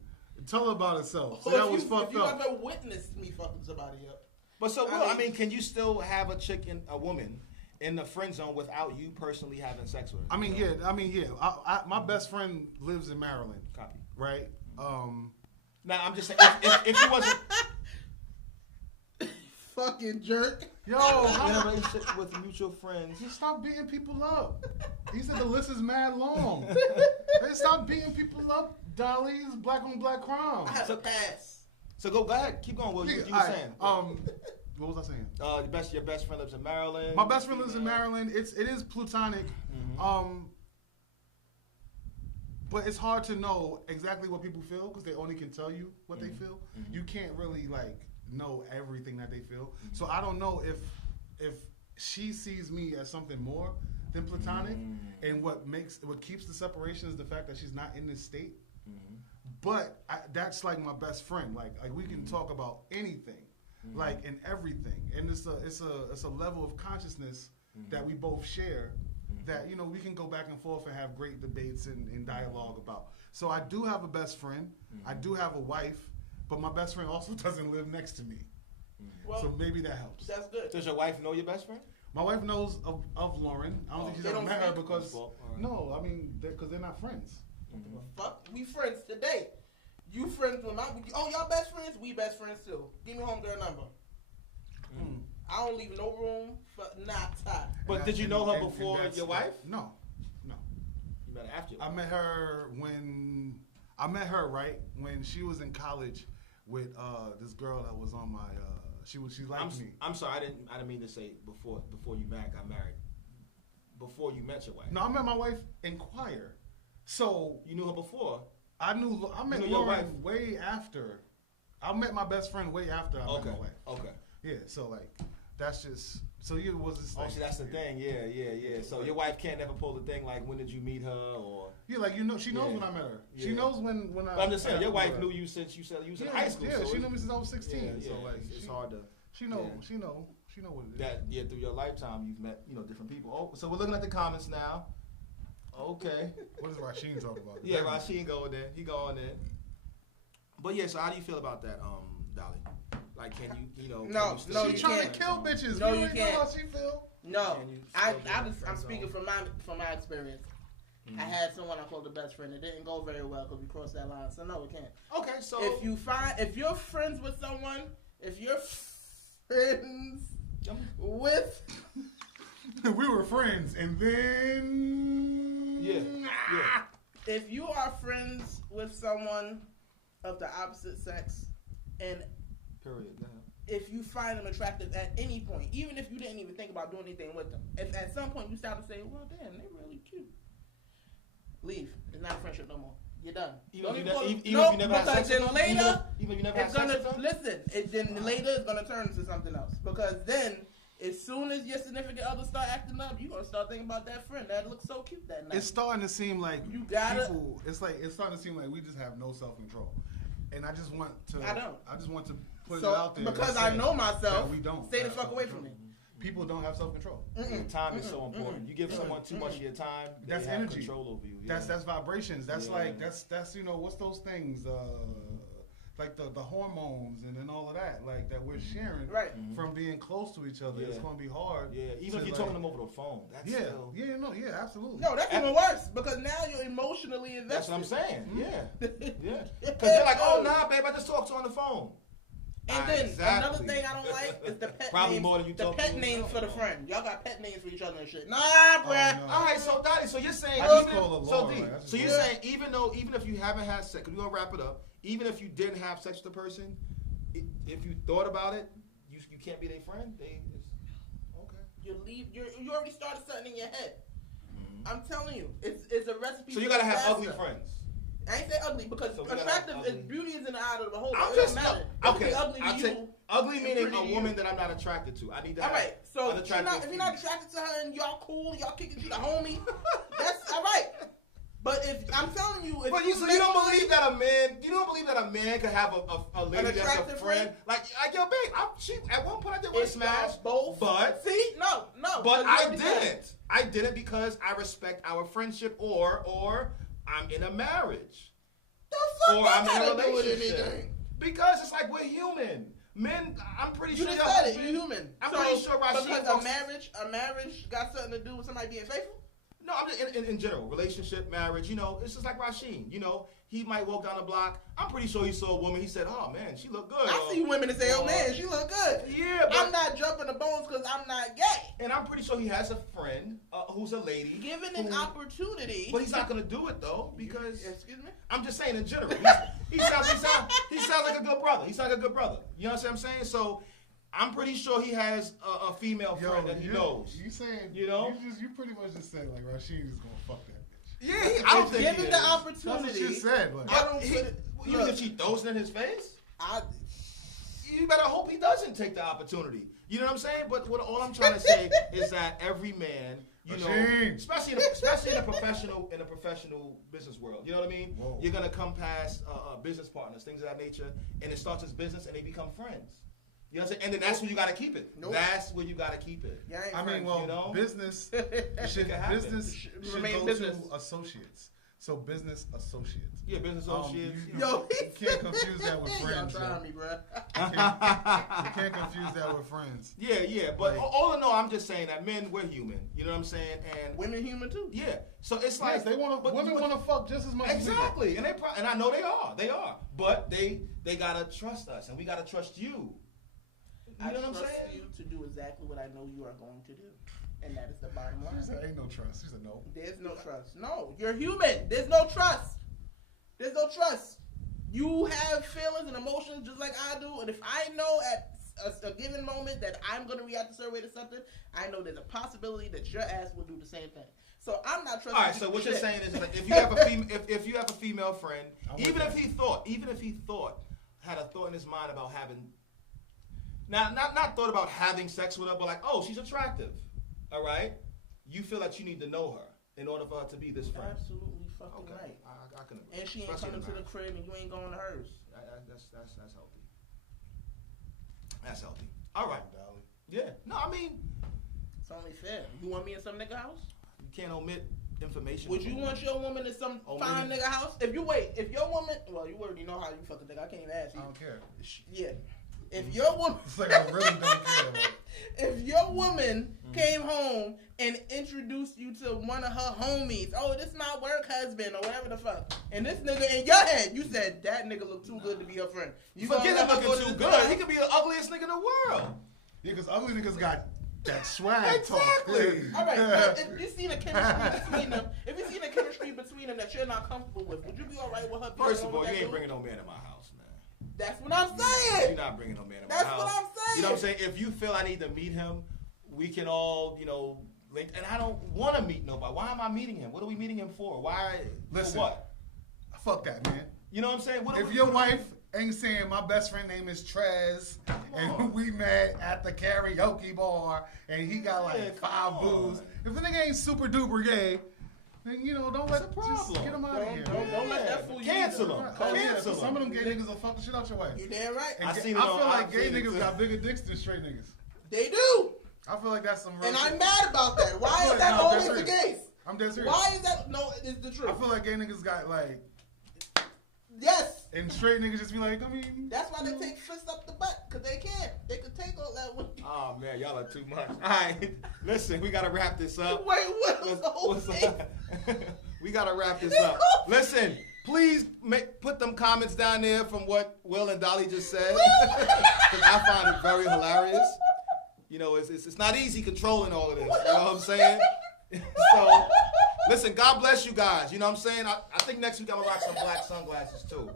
Tell her about herself. So that was fucked up. If you ever witnessed me fucking somebody up. But so, Will, I mean, can you still have a woman in the friend zone without you personally having sex with her? I mean, yeah. My best friend lives in Maryland. Copy. Right? Now, I'm just saying, if you wasn't... Fucking jerk. Yo, in a relationship with mutual friends. Just stop beating people up. He said the list is mad long. Hey, stop beating people up, Dolly. It's black on black crime. I have a pass. So go ahead. Keep going. What you were saying? What was I saying? Your best friend lives in Maryland. My best friend lives in Maryland. It is platonic. Mm-hmm. But it's hard to know exactly what people feel because they only can tell you what they feel. Mm-hmm. You can't really know everything that they feel. Mm-hmm. So I don't know if she sees me as something more than platonic, and what keeps the separation is the fact that she's not in this state. Mm-hmm. But that's like my best friend. Like we can talk about anything, and everything. And it's a level of consciousness that we both share. That we can go back and forth and have great debates and dialogue about. So I do have a best friend. I do have a wife, but my best friend also doesn't live next to me. Well, so maybe that helps. That's good. Does your wife know your best friend? My wife knows of Lauren. I don't think she's ever met her because no, I mean because they're not friends. Fuck, we friends today. You friends with y'all best friends? We best friends too. Give me homegirl number. I don't leave no room for not time. But did you know her before your wife? No. You met her after. I met her when she was in college with this girl that was on my. She liked me. I'm sorry, I didn't mean to say before you got married. Before you met your wife. No, I met my wife in choir. So you knew her before. I met Lauren way after. I met my best friend way after I met my wife. Okay. Yeah, so that's just it was just see, that's the thing. Yeah. So your wife can't ever pull the thing like when did you meet her or she knows when I met her. Yeah. She knows when I. But I'm just saying your wife knew you since you said you was in high school. Yeah, so she knew me since I was 16. Yeah, so it's hard to. She know what it is. Through your lifetime you've met different people. Oh, so we're looking at the comments now. Okay. What does Rasheen talk about? Yeah, Rasheen going there. He going there. But yeah, so how do you feel about that, Dolly? Like, can you No, you trying to kill bitches. No, you can't. Know how she feel? No, I'm speaking from my experience. I had someone I called a best friend. It didn't go very well because we crossed that line. So no, it can't. Okay, so if you're friends with someone, if you're friends with, we were friends, and then yeah. If you are friends with someone of the opposite sex, and if you find them attractive at any point, even if you didn't even think about doing anything with them, if at some point you start to say, well, damn, they're really cute, leave. It's not a friendship no more. You're done. Even if you never had sex with them? Later, even if you never had sex with them? Listen, later it's going to turn into something else. Because then, as soon as your significant other start acting up, you're going to start thinking about that friend that looks so cute that night. It's starting to seem like people, it's starting to seem like we just have no self-control. And I just want to put it out there. Because I know myself, we don't. Stay the fuck away from me. People don't have self-control. Time is so important. You give someone too much of your time, that's they have energy. Control over you. Yeah. That's vibrations. That's that's what's those things? Like the hormones and then all of that, like that we're sharing from being close to each other. It's gonna be hard. Yeah, even if you're talking to them over the phone. That's still... absolutely. No, that's even worse because now you're emotionally invested. That's what I'm saying. Yeah. Because they're like, oh nah, babe, I just talked to her on the phone. And then another thing I don't like is the pet Probably names. more than you the pet names for the friend. Y'all got pet names for each other and shit. Nah, bruh. All right, so Dottie, so you're saying you're saying even if you haven't had sex, we're gonna wrap it up. Even if you didn't have sex with the person, if you thought about it, you can't be their friend. Okay. You already started something in your head. I'm telling you, it's a recipe. So you gotta have ugly friends. I ain't say ugly because attractive is beauty is in the eye of the beholder. I'm it just don't matter. okay. Ugly to you. Ugly meaning a woman that I'm not attracted to. I need to. All right. So if you're not attracted to her and y'all cool, y'all kicking you the homie, that's all right. But if I'm telling you, but you don't believe that a man could have a lady that's a friend? Like yo, babe, at one point I did want to smash both. But see, no. But I didn't. I didn't because I respect our friendship, or I'm in a marriage, or I'm in a relationship. Because it's like we're human. Men, I'm pretty sure you just said it. You're human. I'm pretty sure because a marriage got something to do with somebody being faithful. No, I'm just in general, relationship, marriage. It's just like Rasheen. He might walk down the block. I'm pretty sure he saw a woman. He said, "Oh man, she look good." I see women that say, "Oh man, she look good." Yeah, but I'm not jumping the bones because I'm not gay. And I'm pretty sure he has a friend who's a lady. Given an opportunity, but he's not gonna do it though because. Excuse me. I'm just saying in general. He sounds like a good brother. He's like a good brother. You know what I'm saying? So. I'm pretty sure he has a female friend that he knows. You saying you pretty much just said like Rashid is gonna fuck that bitch. Yeah, I don't think given the opportunity. That's what you said. Like, I don't put it. Even if she throws it in his face, you better hope he doesn't take the opportunity. You know what I'm saying? But all I'm trying to say is that every man, especially in a professional business world, you know what I mean? Whoa. You're gonna come past business partners, things of that nature, and it starts as business, and they become friends. You know what I'm saying? And then that's where you got to keep it. Nope. That's where you got to keep it. Yeah, business should go to associates. So business associates. Yeah, business associates. You can't confuse that with friends. Y'all trying me, bro. You can't confuse that with friends. Yeah. But all in all, I'm just saying that men, we're human. You know what I'm saying? And women human too. Yeah. So it's like women want to fuck just as much. Exactly, and I know they are. But they gotta trust us, and we gotta trust you. I trust you to do exactly what I know you are going to do. And that is the bottom line. She said, ain't no trust. She said, no. There's no trust. No, you're human. There's no trust. There's no trust. You have feelings and emotions just like I do. And if I know at a given moment that I'm going to react a certain way to something, I know there's a possibility that your ass will do the same thing. So I'm not trusting. All right. So what you're saying is that if you have a female friend, even if he had a thought in his mind about having. Now, not thought about having sex with her, but like, oh, she's attractive. All right? You feel that you need to know her in order for her to be this friend. Absolutely fucking right. I can agree. And she ain't coming to the crib and you ain't going to hers. That's healthy. That's healthy. All right. Yeah. No, I mean. It's only fair. You want me in some nigga house? You can't omit information. Would you want your woman in some fine nigga house? If your woman, well, you already know how you fuck a nigga. I can't even ask you. I don't care. Yeah. If your woman, it's like I really don't care. If your woman came home and introduced you to one of her homies, oh, this is my work husband or whatever the fuck, and this nigga in your head, you said that nigga look too good to be your friend. You forget him looking too good. He could be the ugliest nigga in the world. Yeah, because ugly niggas got that swag. Exactly. All right. But if you see the chemistry between them, that you're not comfortable with, would you be all right with her? First of all, you ain't bringing no man in my house, man. That's what I'm saying. You're not bringing no man in my house. That's what I'm saying. You know what I'm saying? If you feel I need to meet him, we can all, link. And I don't want to meet nobody. Why am I meeting him? What are we meeting him for? Why? Listen, for what? Fuck that, man. You know what I'm saying? If your wife ain't saying my best friend name is Trez and we met at the karaoke bar and he got like 5 booze. If the nigga ain't super duper gay, then don't let just get him out of here. Don't let that fool you. Cancel him. Cancel him. Some of them gay niggas will fuck the shit out your wife. You damn right. I feel like gay niggas got bigger dicks than straight niggas. They do. I feel like that's some real And shit. I'm mad about that. Why is that always the case? I'm dead serious. Why is that? No, it's the truth. I feel like gay niggas got like. Yes. And straight niggas just be like, that's why they take fists up the butt, because they can't. They could take all that with you. Oh, man, y'all are too much. All right. Listen, we got to wrap this up. Wait, what was the whole thing? We got to wrap this up. Listen, Please put them comments down there from what Will and Dolly just said, because I find it very hilarious. You know, it's not easy controlling all of this. You know what I'm saying? So, listen, God bless you guys. You know what I'm saying? I think next week I'm going to rock some black sunglasses, too.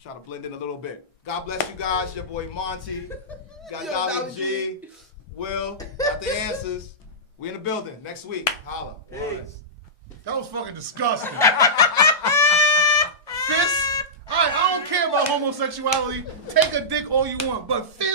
Try to blend in a little bit. God bless you guys. Your boy Monty. Got Dolly G. Will. Got the answers. We in the building next week. Holla. Peace. That was fucking disgusting. Fist? I don't care about homosexuality. Take a dick all you want. But fist?